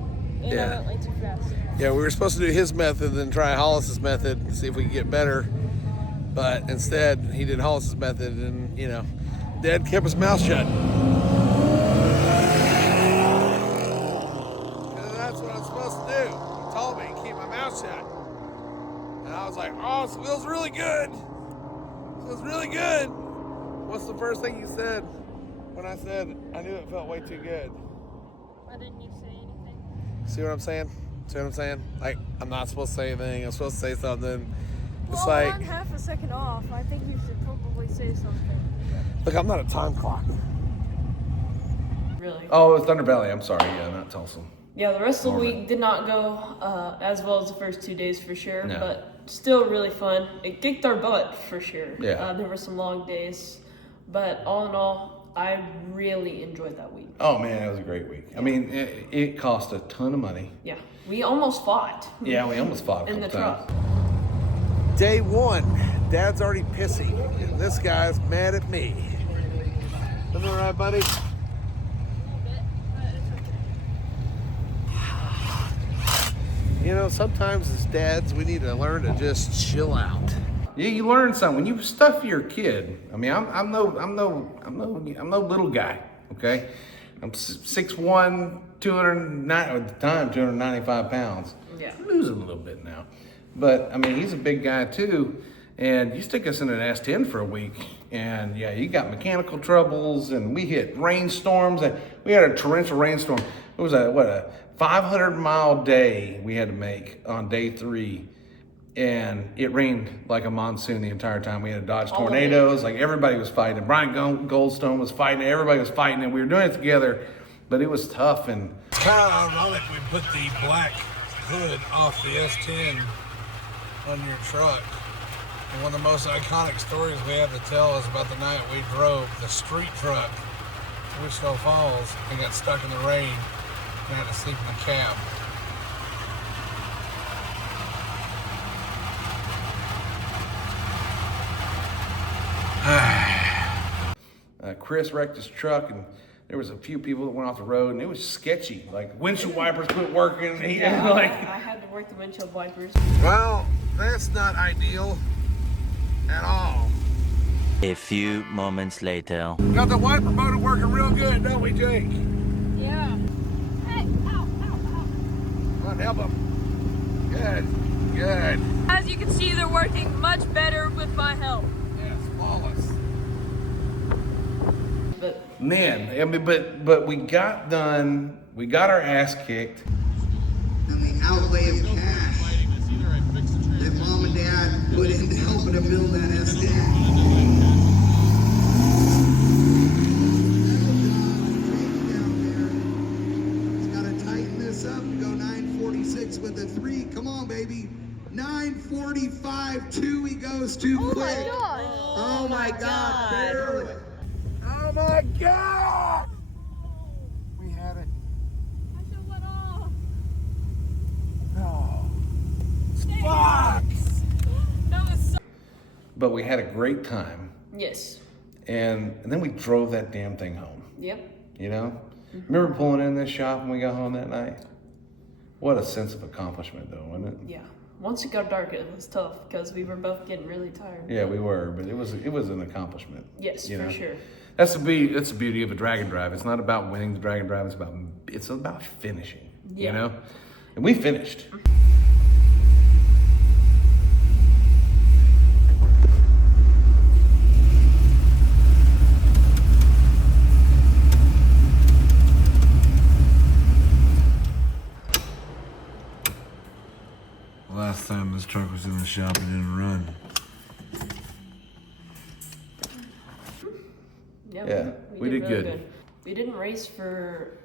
and Yeah. I went way too fast. Yeah, we were supposed to do his method and then try Hollis's method and see if we could get better. But instead, he did Hollis's method and, you know, Dad kept his mouth shut. And that's what I'm supposed to do. He told me, keep my mouth shut. And I was like, oh, this feels really good. This feels really good. What's the first thing you said when I said I knew it felt way too good? Why didn't you say anything? See what I'm saying? See what I'm saying? Like, I'm not supposed to say anything. I'm supposed to say something. It's Well, like, I'm half a second off. I think you should probably say something. look, I'm not a time clock. Really. Oh, it's Thunder Valley. I'm sorry. Yeah, not Tulsa. Yeah, the rest of the Norman. week did not go as well as the first 2 days for sure, No. but still really fun. It kicked our butt for sure. Yeah. There were some long days, but all in all, I really enjoyed that week. Oh, man, it was a great week. I mean, it cost a ton of money. Yeah, we almost fought. Yeah, we almost fought a in the couple times. truck. Day one, Dad's already pissy. And this guy's mad at me. Isn't that right, buddy? You know, sometimes as dads, we need to learn to just chill out. Yeah, you learn something when you stuff your kid. I mean, I'm no little guy. Okay, I'm 6'1", 209 at the time, 295 pounds. Yeah. I'm losing a little bit now, but I mean, he's a big guy too. And you stick us in an S10 for a week, and yeah, you got mechanical troubles, and we hit rainstorms, and we had a torrential rainstorm. It was a 500-mile day we had to make on day 3, and it rained like a monsoon the entire time. We had to dodge tornadoes, like everybody was fighting. Brian Goldstone was fighting, everybody was fighting, and we were doing it together, but it was tough. And It's kind of ironic we put the black hood off the S10 on your truck. And one of the most iconic stories we have to tell is about the night we drove the street truck to Wichita Falls and got stuck in the rain and had to sleep in the cab. Chris wrecked his truck, and there was a few people that went off the road, and it was sketchy. Like windshield wipers quit working. And he Yeah, like, I had to work the windshield wipers. well, that's not ideal at all. A few moments later. Got the wiper motor working real good, don't we, Jake? Yeah. Hey, ow, ow, ow. Come on, help him. Good, good. As you can see, they're working much better with my help. Yes, flawless. But Man, I mean, but we got done. We got our ass kicked. And the outlay of cash that mom and dad put into helping to build that S10. It's got to tighten this up and go 946 with the 3. Come on, baby. 945, 2. He goes too quick. Oh my God. Barely. Oh my God! We had it. I should let off. Oh, Fuck! That was so. but we had a great time, yes. and then we drove that damn thing home. Yep. You know, remember pulling in this shop when we got home that night? What a sense of accomplishment, though, wasn't it? Yeah. Once it got dark, it was tough because we were both getting really tired. Yeah, we were, but it was an accomplishment. Yes, you for know? sure. That's the beauty of a dragon drive. It's not about winning the dragon drive. It's about finishing. Yeah. You know, and we finished. Last time this truck was in the shop, it didn't run. Yeah, we did really good. We didn't race for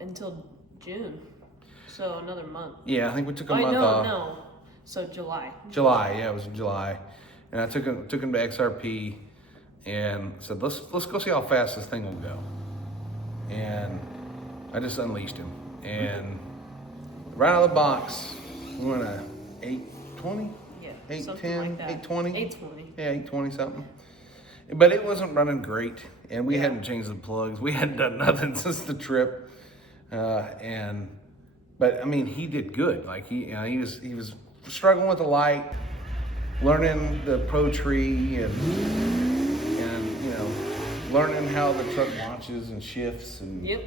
until June, so another month. Yeah, I think we took a month off. No, so July. July, yeah, it was in July, and I took him to XRP, and said let's go see how fast this thing will go, and I just unleashed him, and right out of the box, we went a 820, Yeah, 810, something like that. 820, 820. yeah, 820 something, but it wasn't running great, and we hadn't changed the plugs, we hadn't done nothing since the trip, and But I mean, he did good. Like he was struggling with the light, learning the pro tree, and learning how the truck launches and shifts. And Yep.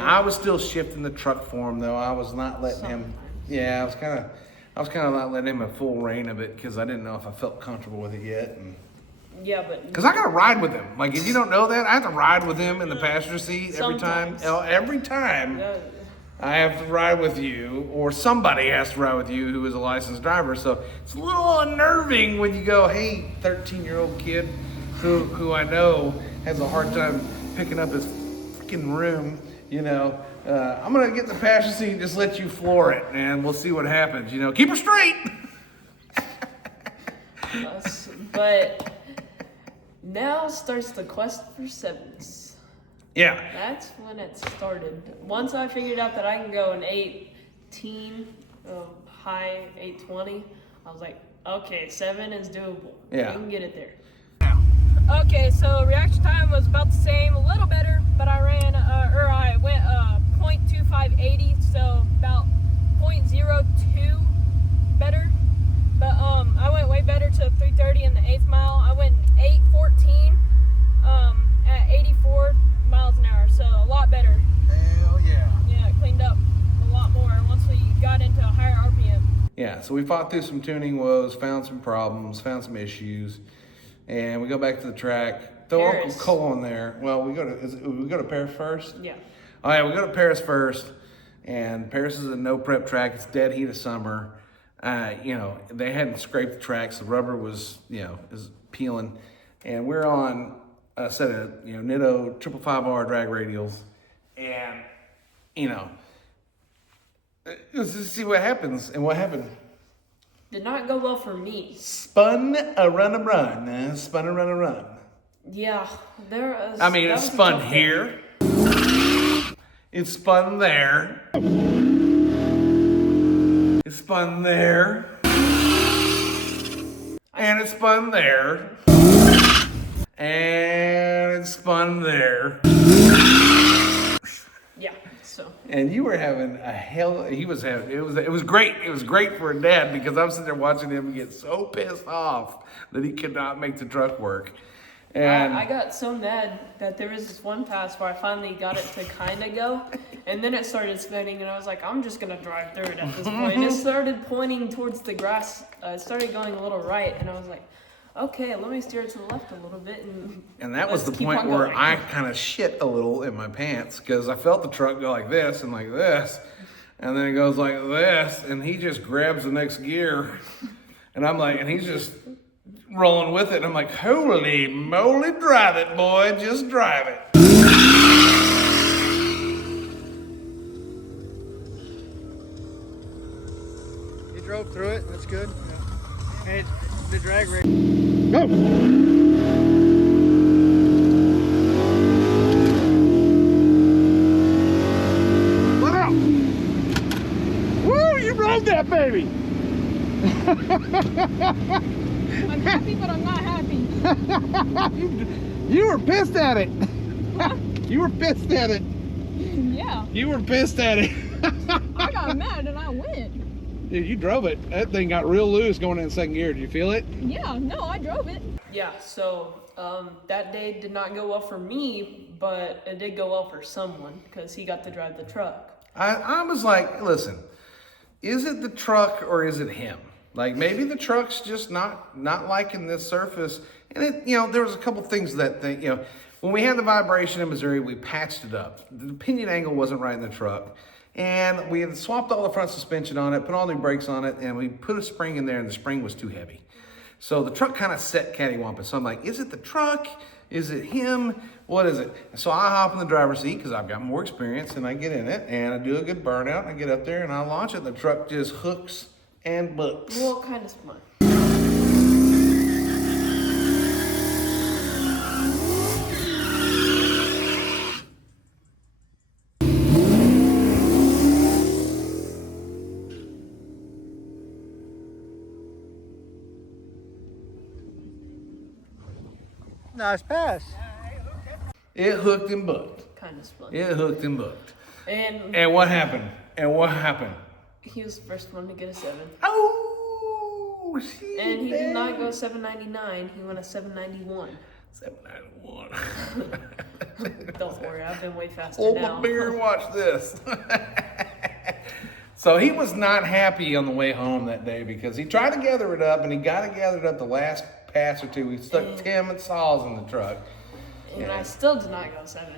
I was still shifting the truck for him, though. I was not letting him. Yeah, I was kind of not letting him have full reign of it because I didn't know if I felt comfortable with it yet. And yeah, but because I got to ride with him. Like, if you don't know that, I have to ride with him in the passenger seat every time. Every time I have to ride with you, or somebody has to ride with you who is a licensed driver. So it's a little unnerving when you go, hey, 13-year-old kid who I know has a hard time picking up his freaking room. I'm gonna get in the passenger seat and just let you floor it, and we'll see what happens. Keep her straight. But now starts the quest for sevens. Yeah. That's when it started. Once I figured out that I can go an 18, high 820, I was like, okay, 7 is doable. Yeah. We can get it there. Okay, so reaction time was about the same, a little better, but I went 0.2580, so about 0.02 better. But I went way better to 330 in the 8th mile. I went 814 at 84 miles an hour, so a lot better. Hell yeah. Yeah, it cleaned up a lot more once we got into a higher RPM. Yeah, so we fought through some tuning woes, found some problems, found some issues, and we go back to the track. Throw Uncle Cole in there. Well, we go to Paris first? Yeah. All right, we go to Paris first, and Paris is a no prep track. It's dead heat of summer. They hadn't scraped the tracks. The rubber was, is peeling, and we're on a set of, Nitto 555R drag radials, and, let's just see what happens. And what happened? Did not go well for me. Spun a run. Spun a run. Yeah, it spun here. It spun there. It spun there. And it spun there. And it spun there. Yeah, so. And you were having it was great. It was great for a dad because I'm sitting there watching him get so pissed off that he could not make the truck work. And I got so mad that there was this one pass where I finally got it to kind of go, and then it started spinning, and I was like, I'm just going to drive through it at this point. And it started pointing towards the grass. It started going a little right, and I was like, okay, let me steer it to the left a little bit. And that was the point where I kind of shit a little in my pants because I felt the truck go like this and like this, and then it goes like this, and he just grabs the next gear, and I'm like, and he's just rolling with it. I'm like, holy moly, drive it, boy, just drive it. You drove through it, that's good. Yeah. Hey, the drag race. Go! Let out! Woo, you rode that baby! I'm happy, but I'm not happy. You were pissed at it. Huh? You were pissed at it. Yeah. You were pissed at it. I got mad and I went. Dude, you drove it. That thing got real loose going in second gear. Did you feel it? Yeah, no, I drove it. Yeah, so that day did not go well for me, but it did go well for someone because he got to drive the truck. I was like, listen, is it the truck or is it him? Like, maybe the truck's just not liking this surface. And it, there was a couple things when we had the vibration in Missouri, we patched it up. The pinion angle wasn't right in the truck. And we had swapped all the front suspension on it, put all new brakes on it, and we put a spring in there, and the spring was too heavy. So the truck kind of set cattywampus. So I'm like, is it the truck? Is it him? What is it? So I hop in the driver's seat because I've got more experience, and I get in it, and I do a good burnout, and I get up there, and I launch it, and the truck just hooks and books. Well, kind of spun. Nice pass. It hooked and booked. Kind of spun. It hooked and booked. And what happened? And what happened? He was the first one to get a 7. Oh, shit. And he did not go 799. He went a 791. 791. Don't worry, I've been way faster Hold now. my beer and watch this. So he was not happy on the way home that day because he tried to gather it up and he got it gathered up the last pass or two. We stuck Tim and Saws in the truck. And I still did not go 7.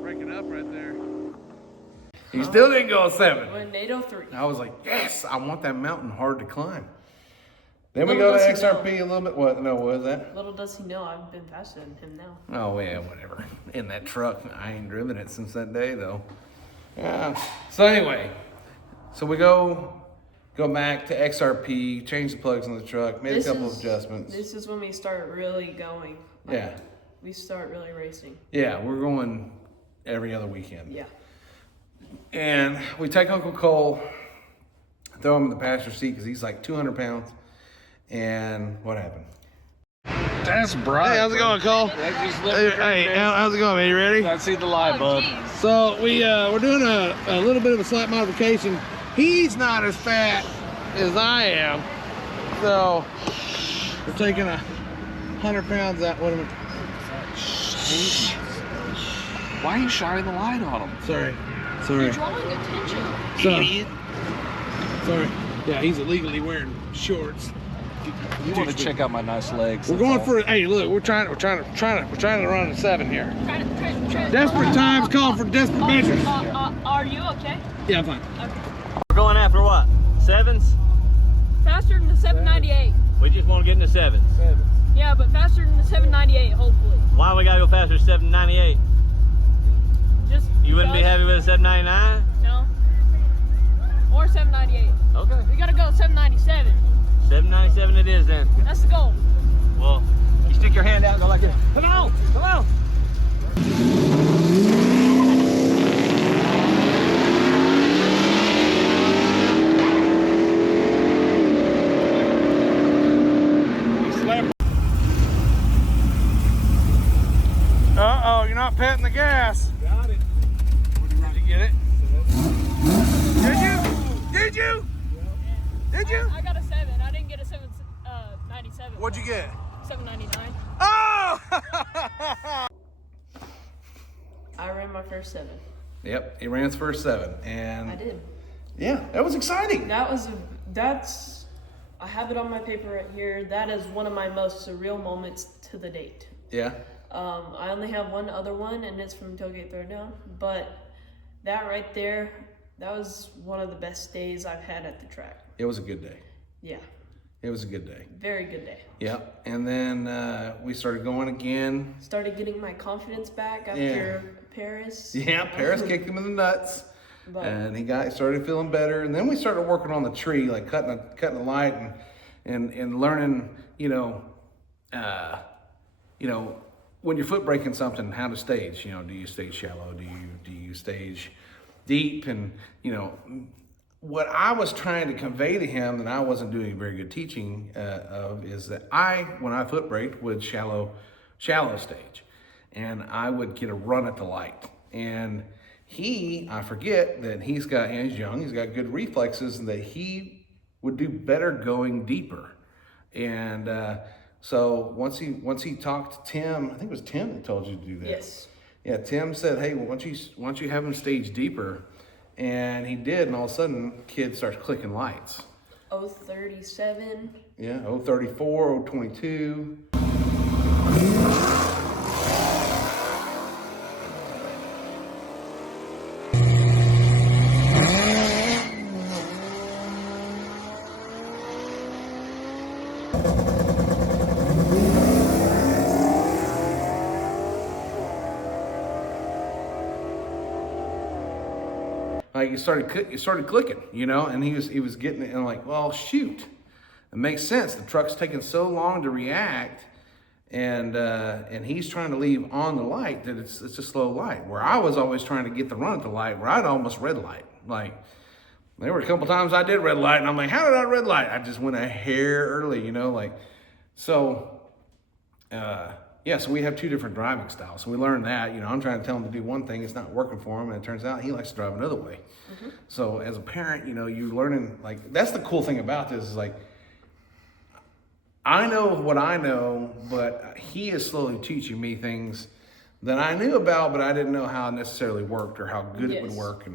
Breaking up right there. He still didn't go 7. Went 803. I was like, yes, I want that mountain hard to climb. Then we Little go to does he XRP know. a little bit. What? No, what is that? Little does he know I've been faster than him now. Oh, yeah, whatever. In that truck, I ain't driven it since that day, though. Yeah. So anyway, so we go back to XRP, change the plugs in the truck, made a couple of adjustments. This is when we start really going. Yeah. We start really racing. Yeah, we're going every other weekend. Yeah. And we take Uncle Cole, throw him in the passenger seat because he's like 200 pounds. And what happened? That's bright. Hey, how's it going, Cole? Hey, how's it going, man? You ready? I see the light, bud. So we're doing a little bit of a slight modification. He's not as fat as I am, so we're taking 100 pounds out. What am I? Why are you shining the light on him? Sorry. You're drawing attention. Idiot. Sorry. Yeah, he's illegally wearing shorts. You want to check out my nice legs? We're going for. Hey, look, we're trying to run a 7 here. Desperate times call for desperate measures. Are you okay? Yeah, I'm fine. Okay. We're going after what? 7s? Faster than the 798. We just want to get into 7s. Yeah, but faster than the 798, hopefully. Why we gotta go faster than 798? Just You wouldn't be because- happy with a 799? No. Or 798. Okay. We gotta go 797. 797 it is then. That's the goal. Well, you stick your hand out and go like this. Come on, come on. Uh-oh, you're not petting the gas. Got it. Did you get it? Did you? Did you? Did you? I got a 7. I didn't get a 797. What'd you get? 799. Oh! I ran my first 7. Yep, he ran his first 7, and I did. yeah, that was exciting. That's I have it on my paper right here. That is one of my most surreal moments to the date. Yeah. I only have one other one, and it's from Tailgate Throwdown. But that right there, that was one of the best days I've had at the track. It was a good day. Yeah, It was a good day. very good day. Yep. And then we started going again. Started getting my confidence back after Paris. Yeah, Paris kicked him in the nuts. But And he started feeling better. And then we started working on the tree, like cutting the light and learning, when you're foot braking something, how to stage. Do you stage shallow? Do you stage deep? And what I was trying to convey to him that I wasn't doing very good teaching of is that when I foot braked, would shallow stage, and I would get a run at the light. And I forget that he's young, he's got good reflexes, and that he would do better going deeper. And so once he talked to Tim, I think it was Tim that told you to do that. yes, Yeah, Tim said, hey, well, once you have him stage deeper, and he did, and all of a sudden, kid starts clicking lights. 037. Yeah, 034, 022. Like it started clicking, and he was getting it, and I'm like, well, shoot, it makes sense. The truck's taking so long to react, and he's trying to leave on the light that it's a slow light. Where I was always trying to get the run at the light, where I'd almost red light. Like, There were a couple times I did red light, and I'm like, how did I red light? I just went a hair early, like, so, yeah, so we have 2 different driving styles. So we learned that, I'm trying to tell him to do one thing, it's not working for him, and it turns out he likes to drive another way. So as a parent, you're learning, like, that's the cool thing about this is like, I know what I know, but he is slowly teaching me things that I knew about, but I didn't know how it necessarily worked or how good it would work.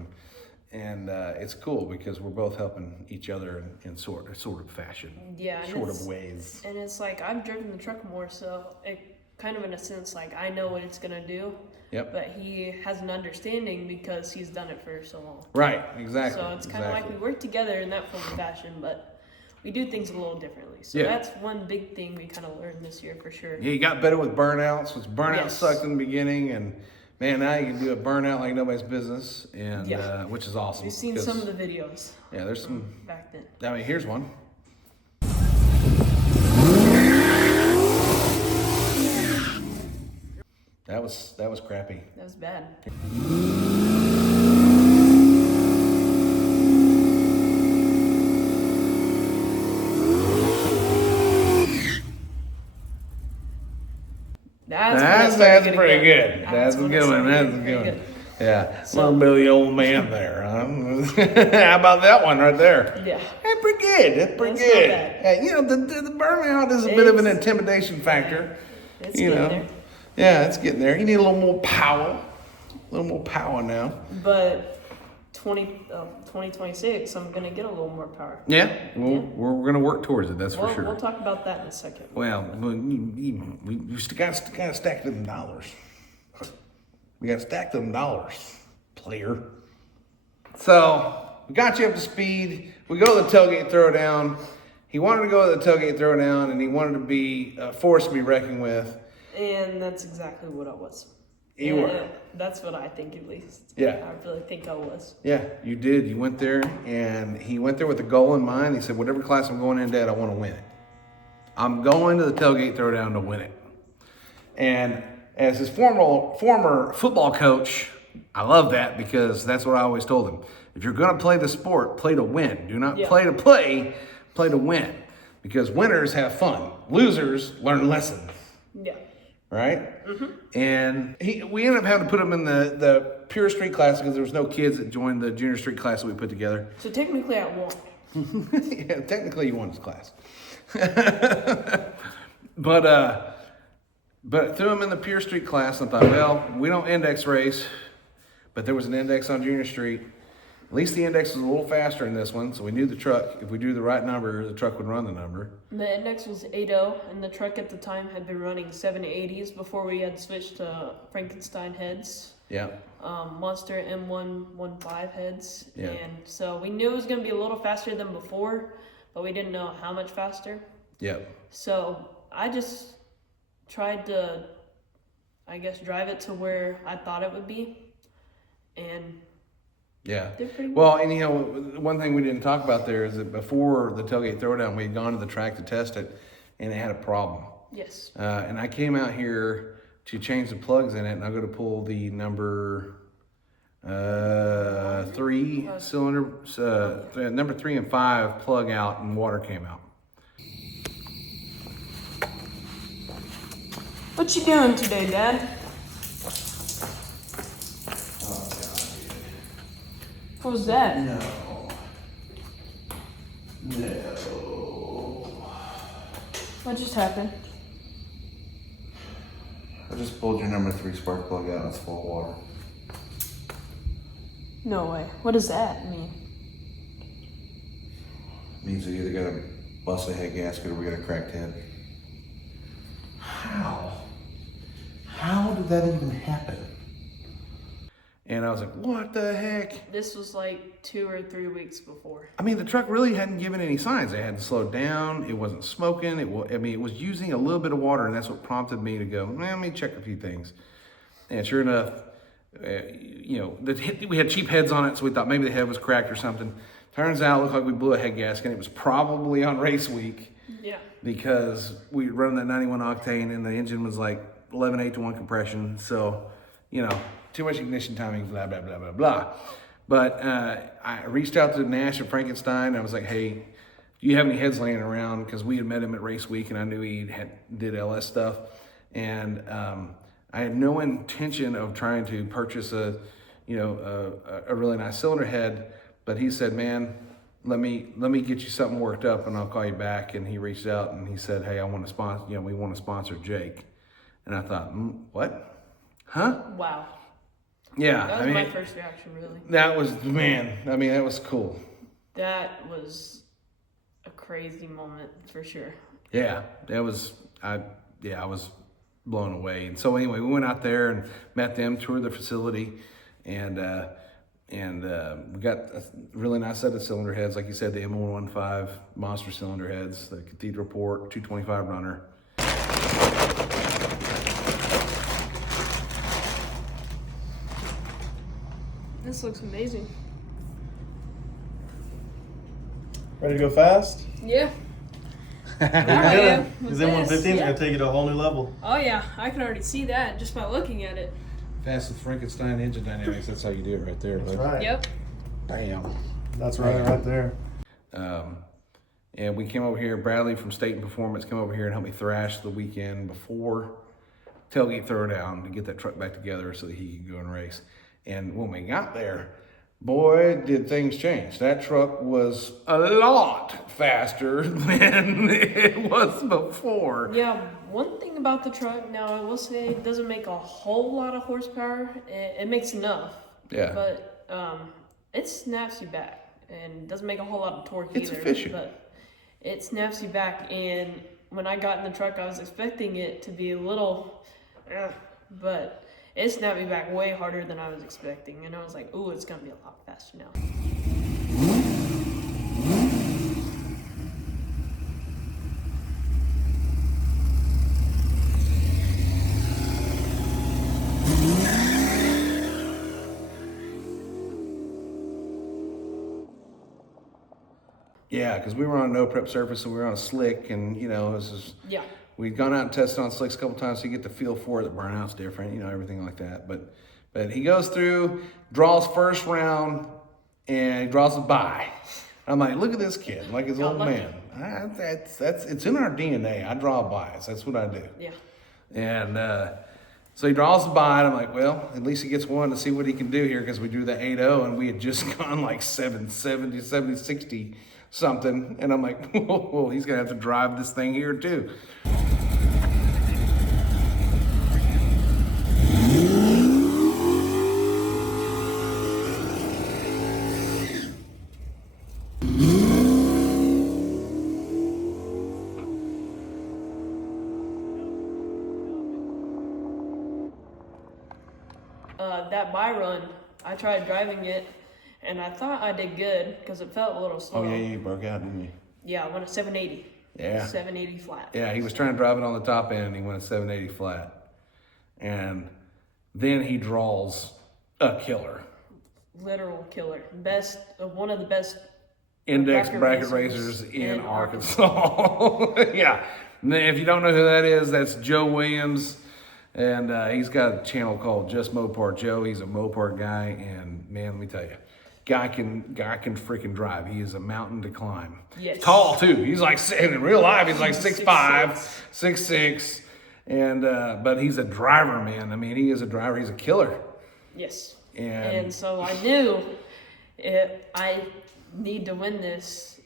And it's cool because we're both helping each other in sort of fashion, sort of ways. And it's like, I've driven the truck more, so it kind of in a sense, like I know what it's gonna do. Yep. But he has an understanding because he's done it for so long. Right, exactly. So it's kind of like we work together in that form of fashion, but we do things a little differently. So that's one big thing we kind of learned this year for sure. Yeah, you got better with burnouts, which burnout sucked in the beginning, and man, now you can do a burnout like nobody's business, and which is awesome. We've seen some of the videos. Yeah, there's some back then. I mean, here's one. That was crappy. That was bad. That's pretty good. That's a good one. That's a good one. Yeah, little Billy old man there. How about that one right there? Yeah. That's pretty good. That's pretty good. Yeah, the burnout is a bit of an intimidation factor. It's getting there. Yeah, it's getting there. You need a little more power. A little more power now. But 2026, I'm going to get a little more power. Yeah, we're going to work towards it, that's for sure. We'll talk about that in a second. Well, we got to stack them dollars. We got to stack them dollars, player. So, we got you up to speed. We go to the Tailgate Throwdown. He wanted to go to the Tailgate Throwdown, and he wanted to be a force to be reckoned with. And that's exactly what I was. You were. That's what I think, at least. Yeah. I really think I was. Yeah, you did. You went there, and he went there with a goal in mind. He said, whatever class I'm going in, Dad, I want to win it. I'm going to the Tailgate Throwdown to win it. And as his former football coach, I love that because that's what I always told him. If you're going to play the sport, play to win. Do not play to play to win. Because winners have fun. Losers learn lessons. Yeah. Right? And we ended up having to put him in the pure street class because there was no kids that joined the junior street class that we put together. So technically I won. Yeah, technically you won his class. But threw him in the pure street class and I thought, well, we don't index race, but there was an index on junior street. At least the index was a little faster in this one, so we knew the truck, if we drew the right number, the truck would run the number. The index was 8.0, and the truck at the time had been running 780s before we had switched to Frankenstein heads. Yeah. Monster M115 heads. Yeah. And so we knew it was going to be a little faster than before, but we didn't know how much faster. Yeah. So I just tried to, I guess, drive it to where I thought it would be. And yeah. Well, and one thing we didn't talk about there is that before the Tailgate Throwdown, we had gone to the track to test it, and it had a problem. Yes. And I came out here to change the plugs in it, and I go to pull the number 3 cylinder, number 3 and 5 plug out, and water came out. What you doing today, Dad? What was that? No. What just happened? I just pulled your number 3 spark plug out and it's full of water. No way. What does that mean? It means we either got a busted head gasket or we got a cracked head. How? How did that even happen? And I was like, what the heck? This was like 2 or 3 weeks before. I mean, the truck really hadn't given any signs. It hadn't slowed down. It wasn't smoking. It was using a little bit of water, and that's what prompted me to go, let me check a few things. And sure enough, we had cheap heads on it, so we thought maybe the head was cracked or something. Turns out, it looked like we blew a head gasket. It was probably on race week. Yeah. Because we run that 91 octane, and the engine was like 11.8 to 1 compression. So, too much ignition timing, blah, blah, blah, blah, blah. But I reached out to Nash and Frankenstein. I was like, hey, do you have any heads laying around? Because we had met him at race week and I knew he did LS stuff. And I had no intention of trying to purchase a really nice cylinder head. But he said, man, let me get you something worked up and I'll call you back. And he reached out and he said, hey, I want to sponsor, we want to sponsor Jake. And I thought, what? Huh? Wow. Yeah. That was my first reaction, really. That was, man, that was cool. That was a crazy moment for sure. Yeah, that was, I was blown away. And so anyway, we went out there and met them, toured the facility, and we got a really nice set of cylinder heads. Like you said, the M115 monster cylinder heads, the Cathedral Port 225 runner. This looks amazing. Ready to go fast? Yeah. Because M115 is going to take you to a whole new level. Oh yeah, I can already see that just by looking at it. Fast with Frankenstein engine dynamics. That's how you do it right there. That's right. Yep. Bam. That's right there. And we came over here, Bradley from State Performance came over here and helped me thrash the weekend before Tailgate Throwdown to get that truck back together so that he could go and race. And when we got there, boy, did things change. That truck was a lot faster than it was before. Yeah, one thing about the truck, now I will say, it doesn't make a whole lot of horsepower. It makes enough. Yeah. But it snaps you back. And doesn't make a whole lot of torque It's either. efficient. But it snaps you back. And when I got in the truck, I was expecting it to be a little, but it snapped me back way harder than I was expecting. And I was like, ooh, it's going to be a lot faster now. Yeah, because we were on a no prep surface and we were on a slick, and this is we'd gone out and tested on slicks a couple times, so you get the feel for it. The burnout's different, everything like that. But he goes through, draws first round, and he draws a bye. I'm like, look at this kid, like his old man. It's in our DNA. I draw buys. That's what I do. Yeah. And so he draws a bye, and I'm like, well, at least he gets one to see what he can do here, because we drew the 8-0, and we had just gone like 770, 760 something. And I'm like, whoa, he's going to have to drive this thing here too. That buy run, I tried driving it, and I thought I did good because it felt a little slow. Oh yeah, you broke out, didn't you? Yeah, I went at 780. Yeah. 780 flat. Yeah, he was trying to drive it on the top end, and he went at 780 flat. And then he draws a killer. Literal killer. One of the best index bracket racers in Arkansas. Yeah. And if you don't know who that is, that's Joe Williams. And he's got a channel called Just Mopar Joe. He's a Mopar guy, and man, let me tell you, guy can freaking drive. He is a mountain to climb. Yes. Tall too. He's like, in real life, he's like 6'5", 6'6", and but he's a driver, man. I mean, he is a driver. He's a killer. Yes. And so I knew I need to win this,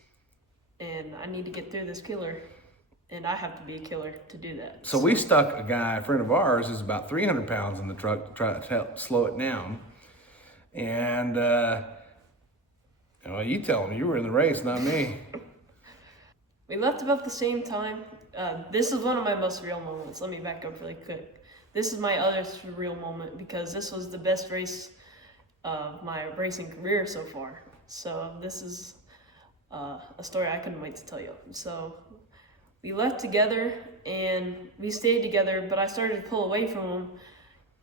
and I need to get through this killer. And I have to be a killer to do that. So we stuck a friend of ours, who's about 300 pounds in the truck to try to help slow it down. And, you tell him, you were in the race, not me. We left about the same time. This is one of my most surreal moments. Let me back up really quick. This is my other surreal moment because this was the best race of my racing career so far. So this is a story I couldn't wait to tell you. So we left together and we stayed together, but I started to pull away from him.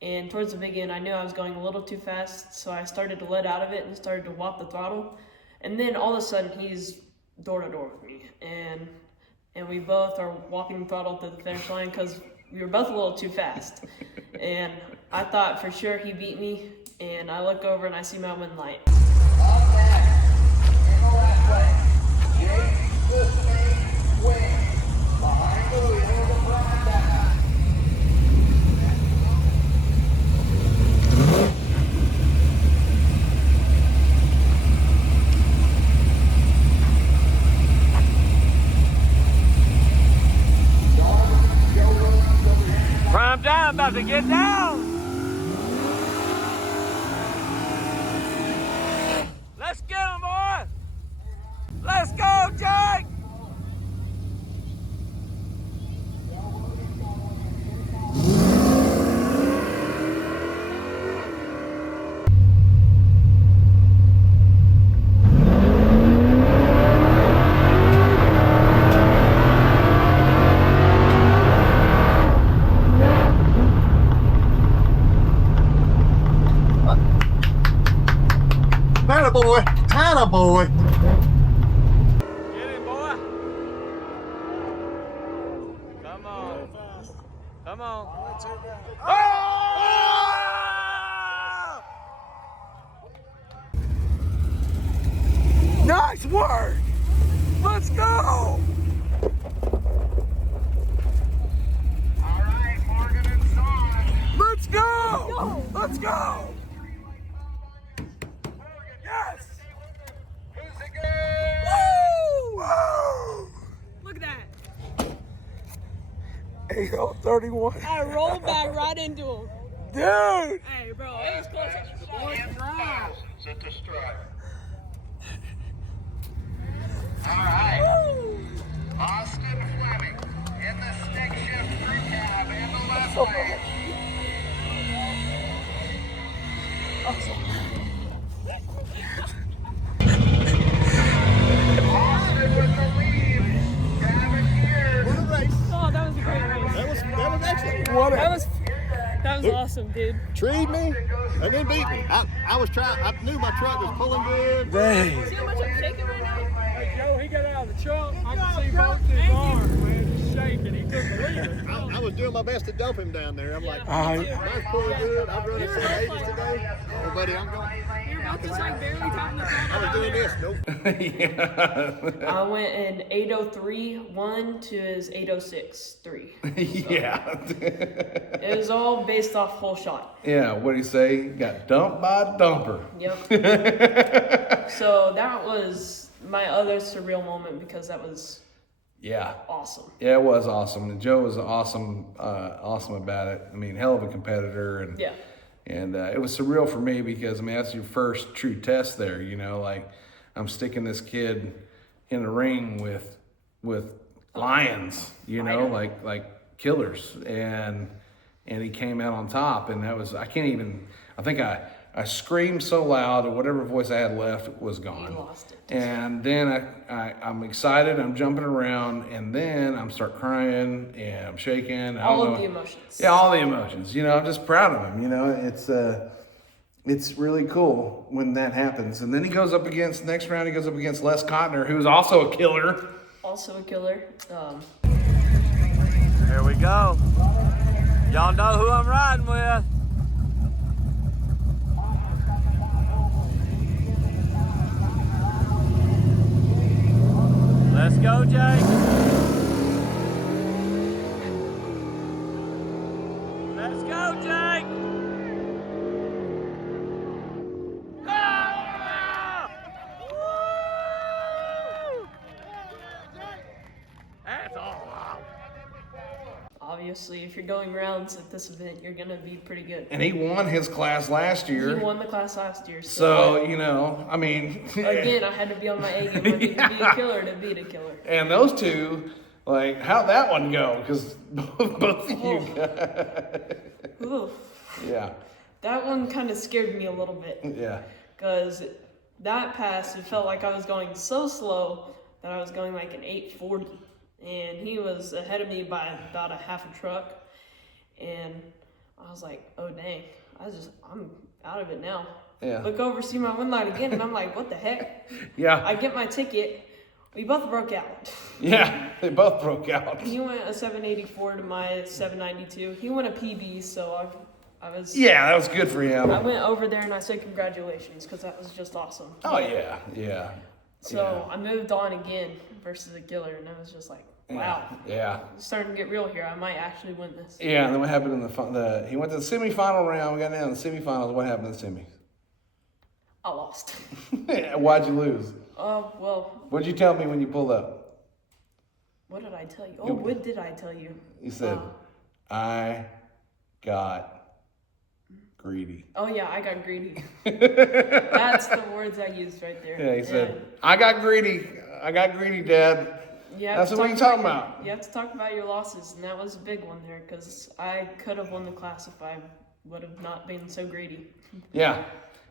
And towards the big end, I knew I was going a little too fast, so I started to let out of it and started to walk the throttle. And then all of a sudden, he's door to door with me. And we both are walking the throttle to the finish line because we were both a little too fast. And I thought for sure he beat me, and I look over and I see my win light. Prime time, about to get down. Let's get him, boy. Let's go, Jake. Boy, Tanner boy. Get him, boy. Come on. Come on. Oh! Nice work. Let's go. All right, Morgan and Son. Let's go. Let's go. Yes. Who's it good? Woo! Woo! Look at that. 8:31. I rolled back right into him. Dude. Hey, bro, it was close. Set to strike. All right. Austin Fleming in the stick shift crew cab in the left lane. Austin with the lead. Gavin here. What a race. Oh, that was a great race. That was excellent. That was awesome, dude. Treed me and then beat me. I was trying. I knew my truck was pulling good. Dang. See how much I'm shaking right now? Hey, Joe, he got out of the truck. I can see both his arms, man. He's shaking. He took the leader. I was doing my best to dump him down there. I'm like, me too. mine's pulling good. I'm running 780s today. Oh, buddy, I'm going. You're about to like barely tapping the I was doing this. Nope. I went in 803.1 to his 806.3. Yeah. It was all based off whole shot. Yeah, what do you say? Got dumped by a dumper. Yep. So that was my other surreal moment because that was Yeah. awesome. Yeah, it was awesome. And Joe was awesome about it. I mean, hell of a competitor. And Yeah. And it was surreal for me because, I mean, that's your first true test there, you know, like I'm sticking this kid in the ring with lions, you know, like killers. And he came out on top, and that was, I think I screamed so loud that whatever voice I had left was gone. You lost it. And then I'm excited, I'm jumping around, and then I'm start crying and I'm shaking. All of the emotions. Yeah, all the emotions. You know, I'm just proud of him. You know, it's really cool when that happens. And then he goes up against, next round he goes up against Les Cotner, who's also a killer. Also a killer. Here we go. Y'all know who I'm riding with. Let's go, Jake. Let's go, Jake. Ah! Woo! That's all. Obviously, if you're going rounds at this event, you're going to be pretty good. And he won his class last year. He won the class last year. So, you know, I mean. Again, I had to be on my A game. I need to be a killer to beat a killer. And those two, like, how'd that one go? Because both of you guys. Oof. Yeah. That one kind of scared me a little bit. Yeah. Because that pass, it felt like I was going so slow that I was going like an 840. And he was ahead of me by about a half a truck. And I was like, oh dang, I'm out of it now. Yeah. Look over, see my wind light again, and I'm like, what the heck? Yeah. I get my ticket. We both broke out. Yeah, they both broke out. He went a 784 to my 792. He went a PB, so I was... Yeah, that was good for him. I went over there and I said congratulations, because that was just awesome. Oh, yeah, yeah. So I moved on again versus a killer, and I was just like, wow. Yeah. It's starting to get real here. I might actually win this. Yeah, and then what happened in he went to the semifinal round. We got down to the semifinals. What happened in the semis? I lost. Why'd you lose? Well. What'd you tell me when you pulled up? What did I tell you? Oh, what did I tell you? You said, I got greedy. Oh, yeah, I got greedy. That's the words I used right there. Yeah, he said, I got greedy. I got greedy, Dad. That's what you're talking about. You have to talk about your losses, and that was a big one there, because I could have won the class if I would have not been so greedy. Yeah.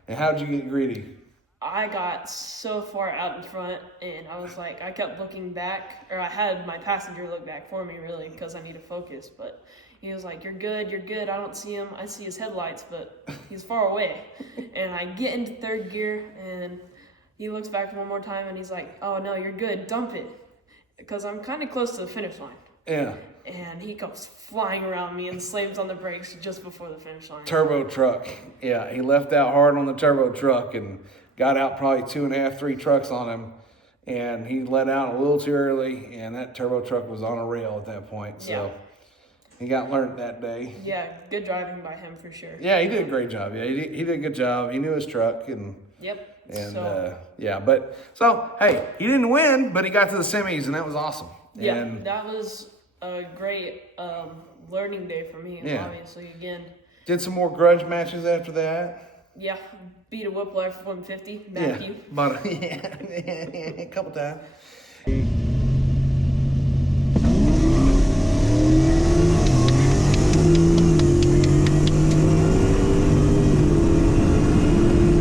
And how'd you get greedy? I got so far out in front, and I was like, I kept looking back, or I had my passenger look back for me, really, because I need to focus, but he was like, you're good, I don't see him, I see his headlights, but he's far away. And I get into third gear, and he looks back one more time, and he's like, oh no, you're good, dump it, because I'm kind of close to the finish line. Yeah. And he comes flying around me and slams on the brakes just before the finish line. Turbo truck. Yeah, he left out hard on the turbo truck and got out probably 2.5, 3 trucks on him. And he let out a little too early, and that turbo truck was on a rail at that point. So he got learned that day. Yeah, good driving by him for sure. Yeah, he did a great job. Yeah, he did a good job. He knew his truck. And so hey, he didn't win, but he got to the semis, and that was awesome. Yeah, and that was a great learning day for me, obviously, again. Did some more grudge matches after that. Yeah, beat a Whiplash 150, Matthew. Yeah, but a couple times.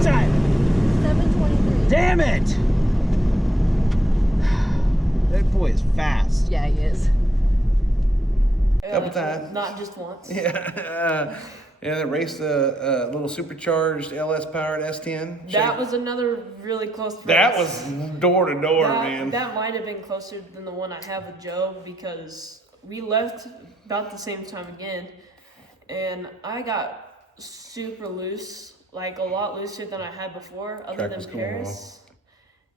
Time. 7:23. Damn it! That boy is fast. Yeah, he is. Couple times. Not just once. Yeah. They raced a little supercharged LS powered S10. That was another really close race. That was door to door, man. That might have been closer than the one I have with Joe, because we left about the same time again, and I got super loose, like a lot looser than I had before, other than Paris.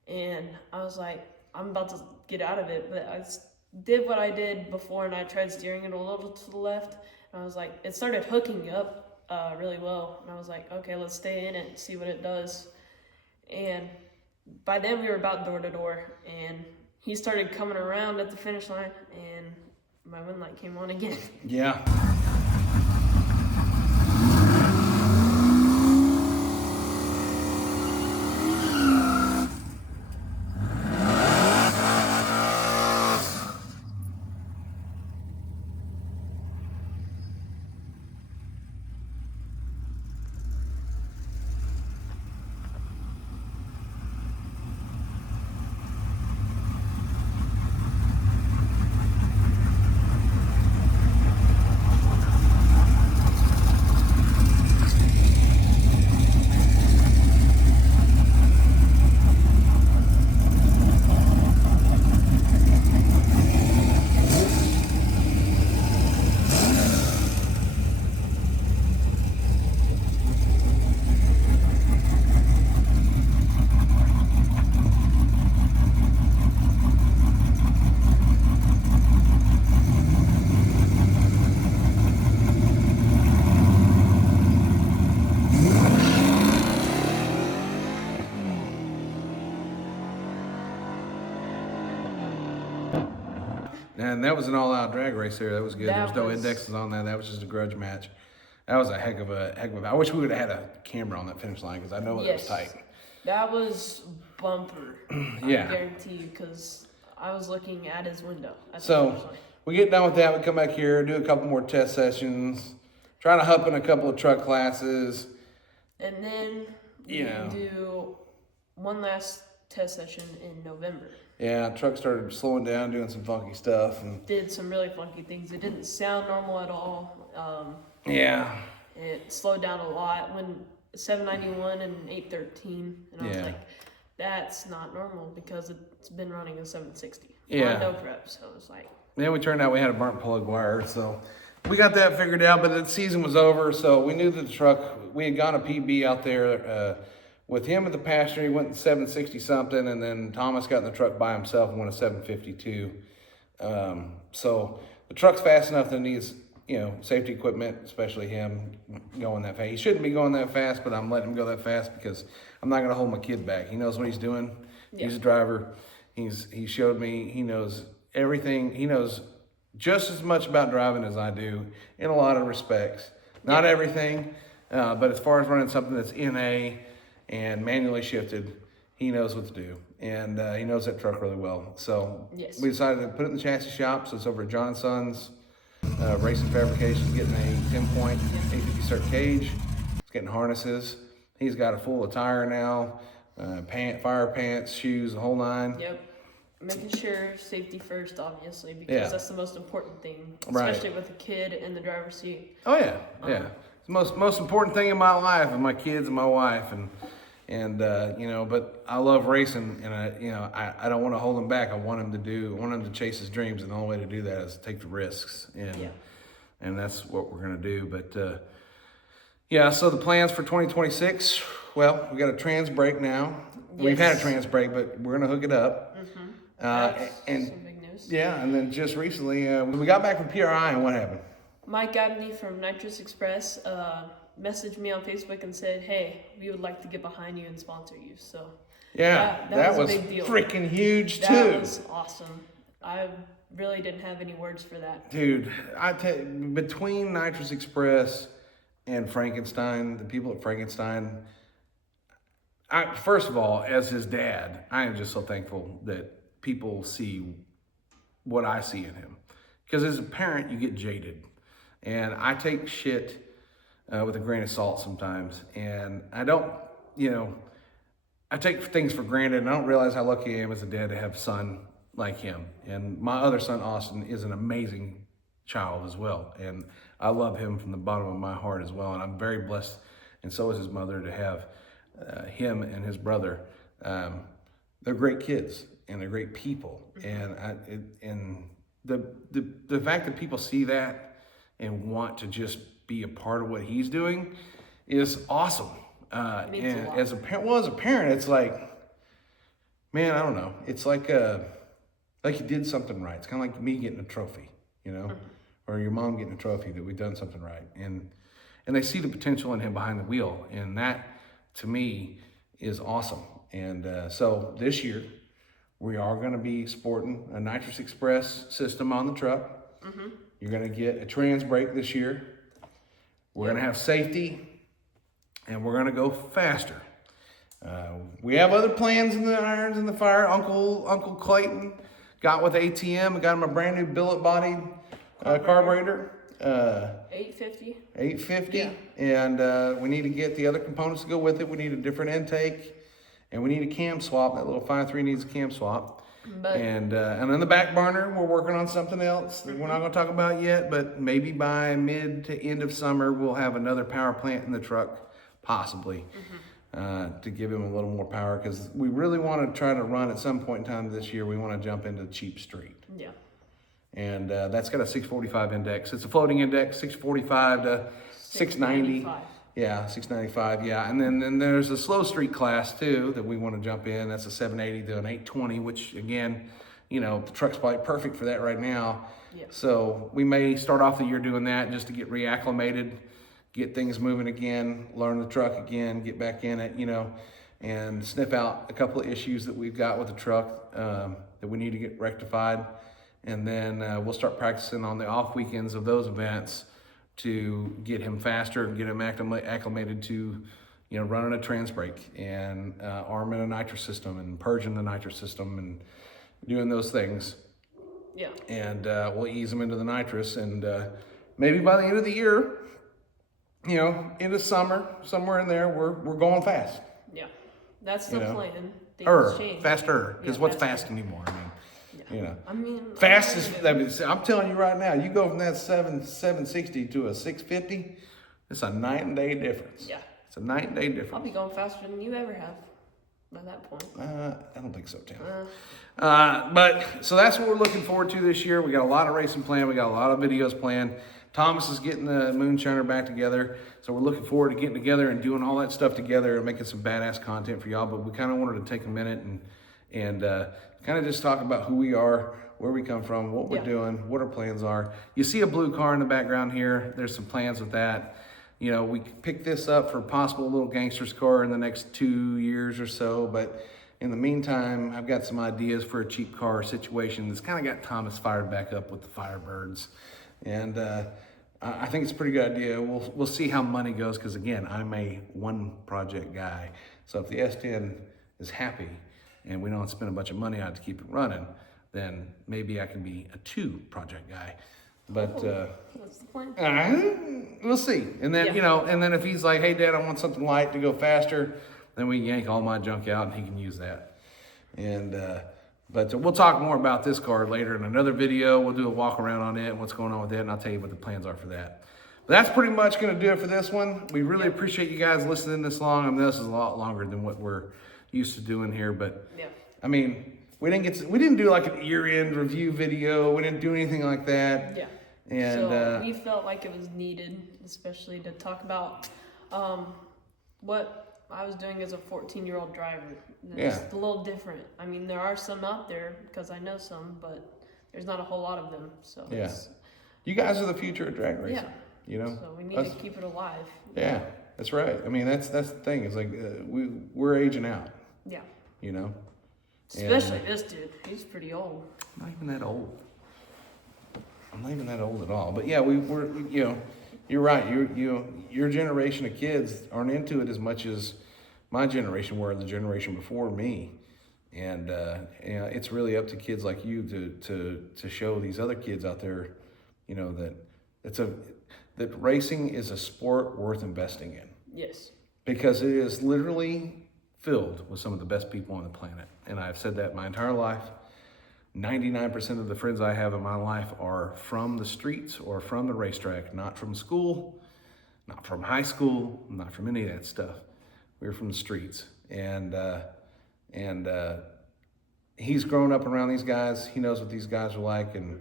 And I was like, I'm about to get out of it, but I did what I did before, and I tried steering it a little to the left. And I was like, it started hooking up really well. And I was like, okay, let's stay in it and see what it does. And by then we were about door to door, and he started coming around at the finish line, and my win light came on again. Yeah. And that was an all-out drag race there. That was good. There was no indexes on that. That was just a grudge match. That was a heck of a. I wish we would have had a camera on that finish line, because I know it was tight. That was bumper. Yeah. I guarantee you, because I was looking at his window. So we get done with that. We come back here, do a couple more test sessions, trying to hop in a couple of truck classes, and then do one last test session in November. Yeah, truck started slowing down, doing some funky stuff, and did some really funky things. It didn't sound normal at all. It slowed down a lot when 791 and 813, and I was like, that's not normal, because it's been running a 760. Yeah. No prep, so it was like. Then we turned out we had a burnt plug wire, so we got that figured out. But the season was over, so we knew that the truck. We had gone a PB out there with him at the pasture, he went 760 something, and then Thomas got in the truck by himself and went a 752. So the truck's fast enough that it needs, you know, safety equipment, especially him going that fast. He shouldn't be going that fast, but I'm letting him go that fast because I'm not going to hold my kid back. He knows what he's doing. Yeah. He's a driver. He showed me, he knows everything. He knows just as much about driving as I do in a lot of respects. Not everything, but as far as running something that's NA and manually shifted, he knows what to do. And he knows that truck really well. So we decided to put it in the chassis shop. So it's over at John & Sons Racing Fabrication, getting a 10-point 850 cert cage. It's getting harnesses. He's got a full attire now, fire pants, shoes, the whole nine. Yep. Making sure safety first, obviously, because that's the most important thing, especially with a kid in the driver's seat. Oh yeah, yeah. The most important thing in my life is my kids and my wife, and you know. But I love racing, and I don't want to hold him back. I want him to chase his dreams, and the only way to do that is to take the risks, and that's what we're gonna do. But yeah, so the plans for 2026. Well, we got a trans brake now. Yes. We've had a trans brake, but we're gonna hook it up. Mm-hmm. And some big news. Yeah, and then just recently, when we got back from PRI, and what happened? Mike Abney from Nitrous Express messaged me on Facebook and said, "Hey, we would like to get behind you and sponsor you." So yeah, that was a big deal. Freaking huge too. That was awesome. I really didn't have any words for that. Dude, between Nitrous Express and Frankenstein, the people at Frankenstein, first of all, as his dad, I am just so thankful that people see what I see in him. Because as a parent, you get jaded. And I take shit with a grain of salt sometimes. And I don't, I take things for granted, and I don't realize how lucky I am as a dad to have a son like him. And my other son, Austin, is an amazing child as well. And I love him from the bottom of my heart as well. And I'm very blessed, and so is his mother, to have him and his brother. They're great kids, and they're great people. And the fact that people see that and want to just be a part of what he's doing is awesome. And as a parent, it's like, man, I don't know. It's like you did something right. It's kind of like me getting a trophy, or your mom getting a trophy that we've done something right. And they see the potential in him behind the wheel, and that, to me, is awesome. And so this year, we are going to be sporting a Nitrous Express system on the truck. Mm-hmm. You're going to get a trans brake this year. We're going to have safety, and we're going to go faster. We have other plans in the irons in the fire. Uncle Clayton got with ATM and got him a brand new billet-bodied carburetor. 850. Yeah. And we need to get the other components to go with it. We need a different intake, and we need a cam swap. That little 5.3 needs a cam swap. And in the back burner, we're working on something else that we're not going to talk about yet, but maybe by mid to end of summer, we'll have another power plant in the truck, possibly, to give him a little more power, because we really want to try to run at some point in time this year. We want to jump into cheap street. Yeah. And that's got a 645 index. It's a floating index, 645 to 690. Yeah, 695. Yeah, and then there's a slow street class too that we want to jump in. That's a 780 to an 820, which again, the truck's probably perfect for that right now. Yeah. So we may start off the year doing that just to get reacclimated, get things moving again, learn the truck again, get back in it, and sniff out a couple of issues that we've got with the truck that we need to get rectified. And then we'll start practicing on the off weekends of those events to get him faster and get him acclimated to, running a trans brake and arming a nitrous system and purging the nitrous system and doing those things. Yeah. And we'll ease him into the nitrous, and maybe by the end of the year, into summer, somewhere in there, we're going fast. Yeah, that's the plan. Faster, because what's fast anymore? Fast is, I'm telling you right now, you go from that 760 to a 650, it's a night and day difference. Yeah. It's a night and day difference. I'll be going faster than you ever have by that point. I don't think so, Tim. But so that's what we're looking forward to this year. We got a lot of racing planned. We got a lot of videos planned. Thomas is getting the Moonshiner back together. So we're looking forward to getting together and doing all that stuff together and making some badass content for y'all. But we kind of wanted to take a minute and kind of just talk about who we are, where we come from, what we're doing, what our plans are. You see a blue car in the background here. There's some plans with that. You know, we picked this up for a possible little gangster's car in the next 2 years or so. But in the meantime, I've got some ideas for a cheap car situation that's kind of got Thomas fired back up with the Firebirds. And I think it's a pretty good idea. We'll see how money goes, because again, I'm a one project guy. So if the S10 is happy and we don't spend a bunch of money on it to keep it running, then maybe I can be a 2 project guy. But what's the plan? We'll see. And then and then if he's like, hey Dad, I want something light to go faster, then we yank all my junk out and he can use that. And but we'll talk more about this car later in another video. We'll do a walk around on it and what's going on with it, and I'll tell you what the plans are for that. But that's pretty much going to do it for this one. We really appreciate you guys listening this long. I mean, this is a lot longer than what we're used to doing here, but I mean, we didn't do like an year-end review video. We didn't do anything like that. Yeah. And so we felt like it was needed, especially to talk about what I was doing as a 14-year-old driver. It's a little different. I mean, there are some out there, because I know some, but there's not a whole lot of them. So you guys are the future of drag racing. Yeah. You know, so we need to keep it alive. Yeah, that's right. I mean, that's the thing. It's like we're aging out. Yeah. You know. Especially this dude. He's pretty old. I'm not even that old. I'm not even that old at all. But yeah, we're you know, you're right. Your generation of kids aren't into it as much as my generation were, the generation before me. And you know, it's really up to kids like you to show these other kids out there, you know, that racing is a sport worth investing in. Yes. Because it is literally filled with some of the best people on the planet. And I've said that my entire life. 99% of the friends I have in my life are from the streets or from the racetrack, not from school, not from high school, not from any of that stuff. We're from the streets. And he's grown up around these guys. He knows what these guys are like, and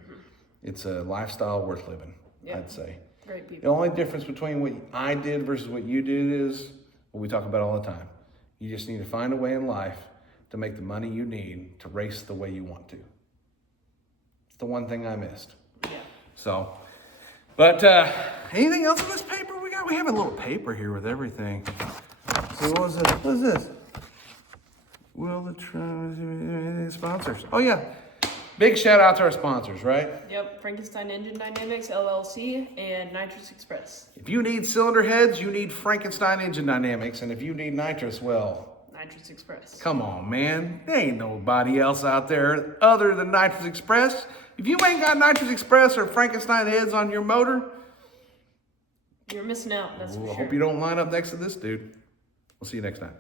it's a lifestyle worth living, I'd say. Great people. The only difference between what I did versus what you did is what we talk about all the time. You just need to find a way in life to make the money you need to race the way you want to. It's the one thing I missed. Yeah. So, but anything else in this paper we got? We have a little paper here with everything. So what was it? What is this? Will the sponsors? Oh yeah. Big shout out to our sponsors, right? Yep, Frankenstein Engine Dynamics, LLC, and Nitrous Express. If you need cylinder heads, you need Frankenstein Engine Dynamics. And if you need nitrous, well, Nitrous Express. Come on, man. There ain't nobody else out there other than Nitrous Express. If you ain't got Nitrous Express or Frankenstein heads on your motor, you're missing out, that's for sure. I hope you don't line up next to this dude. We'll see you next time.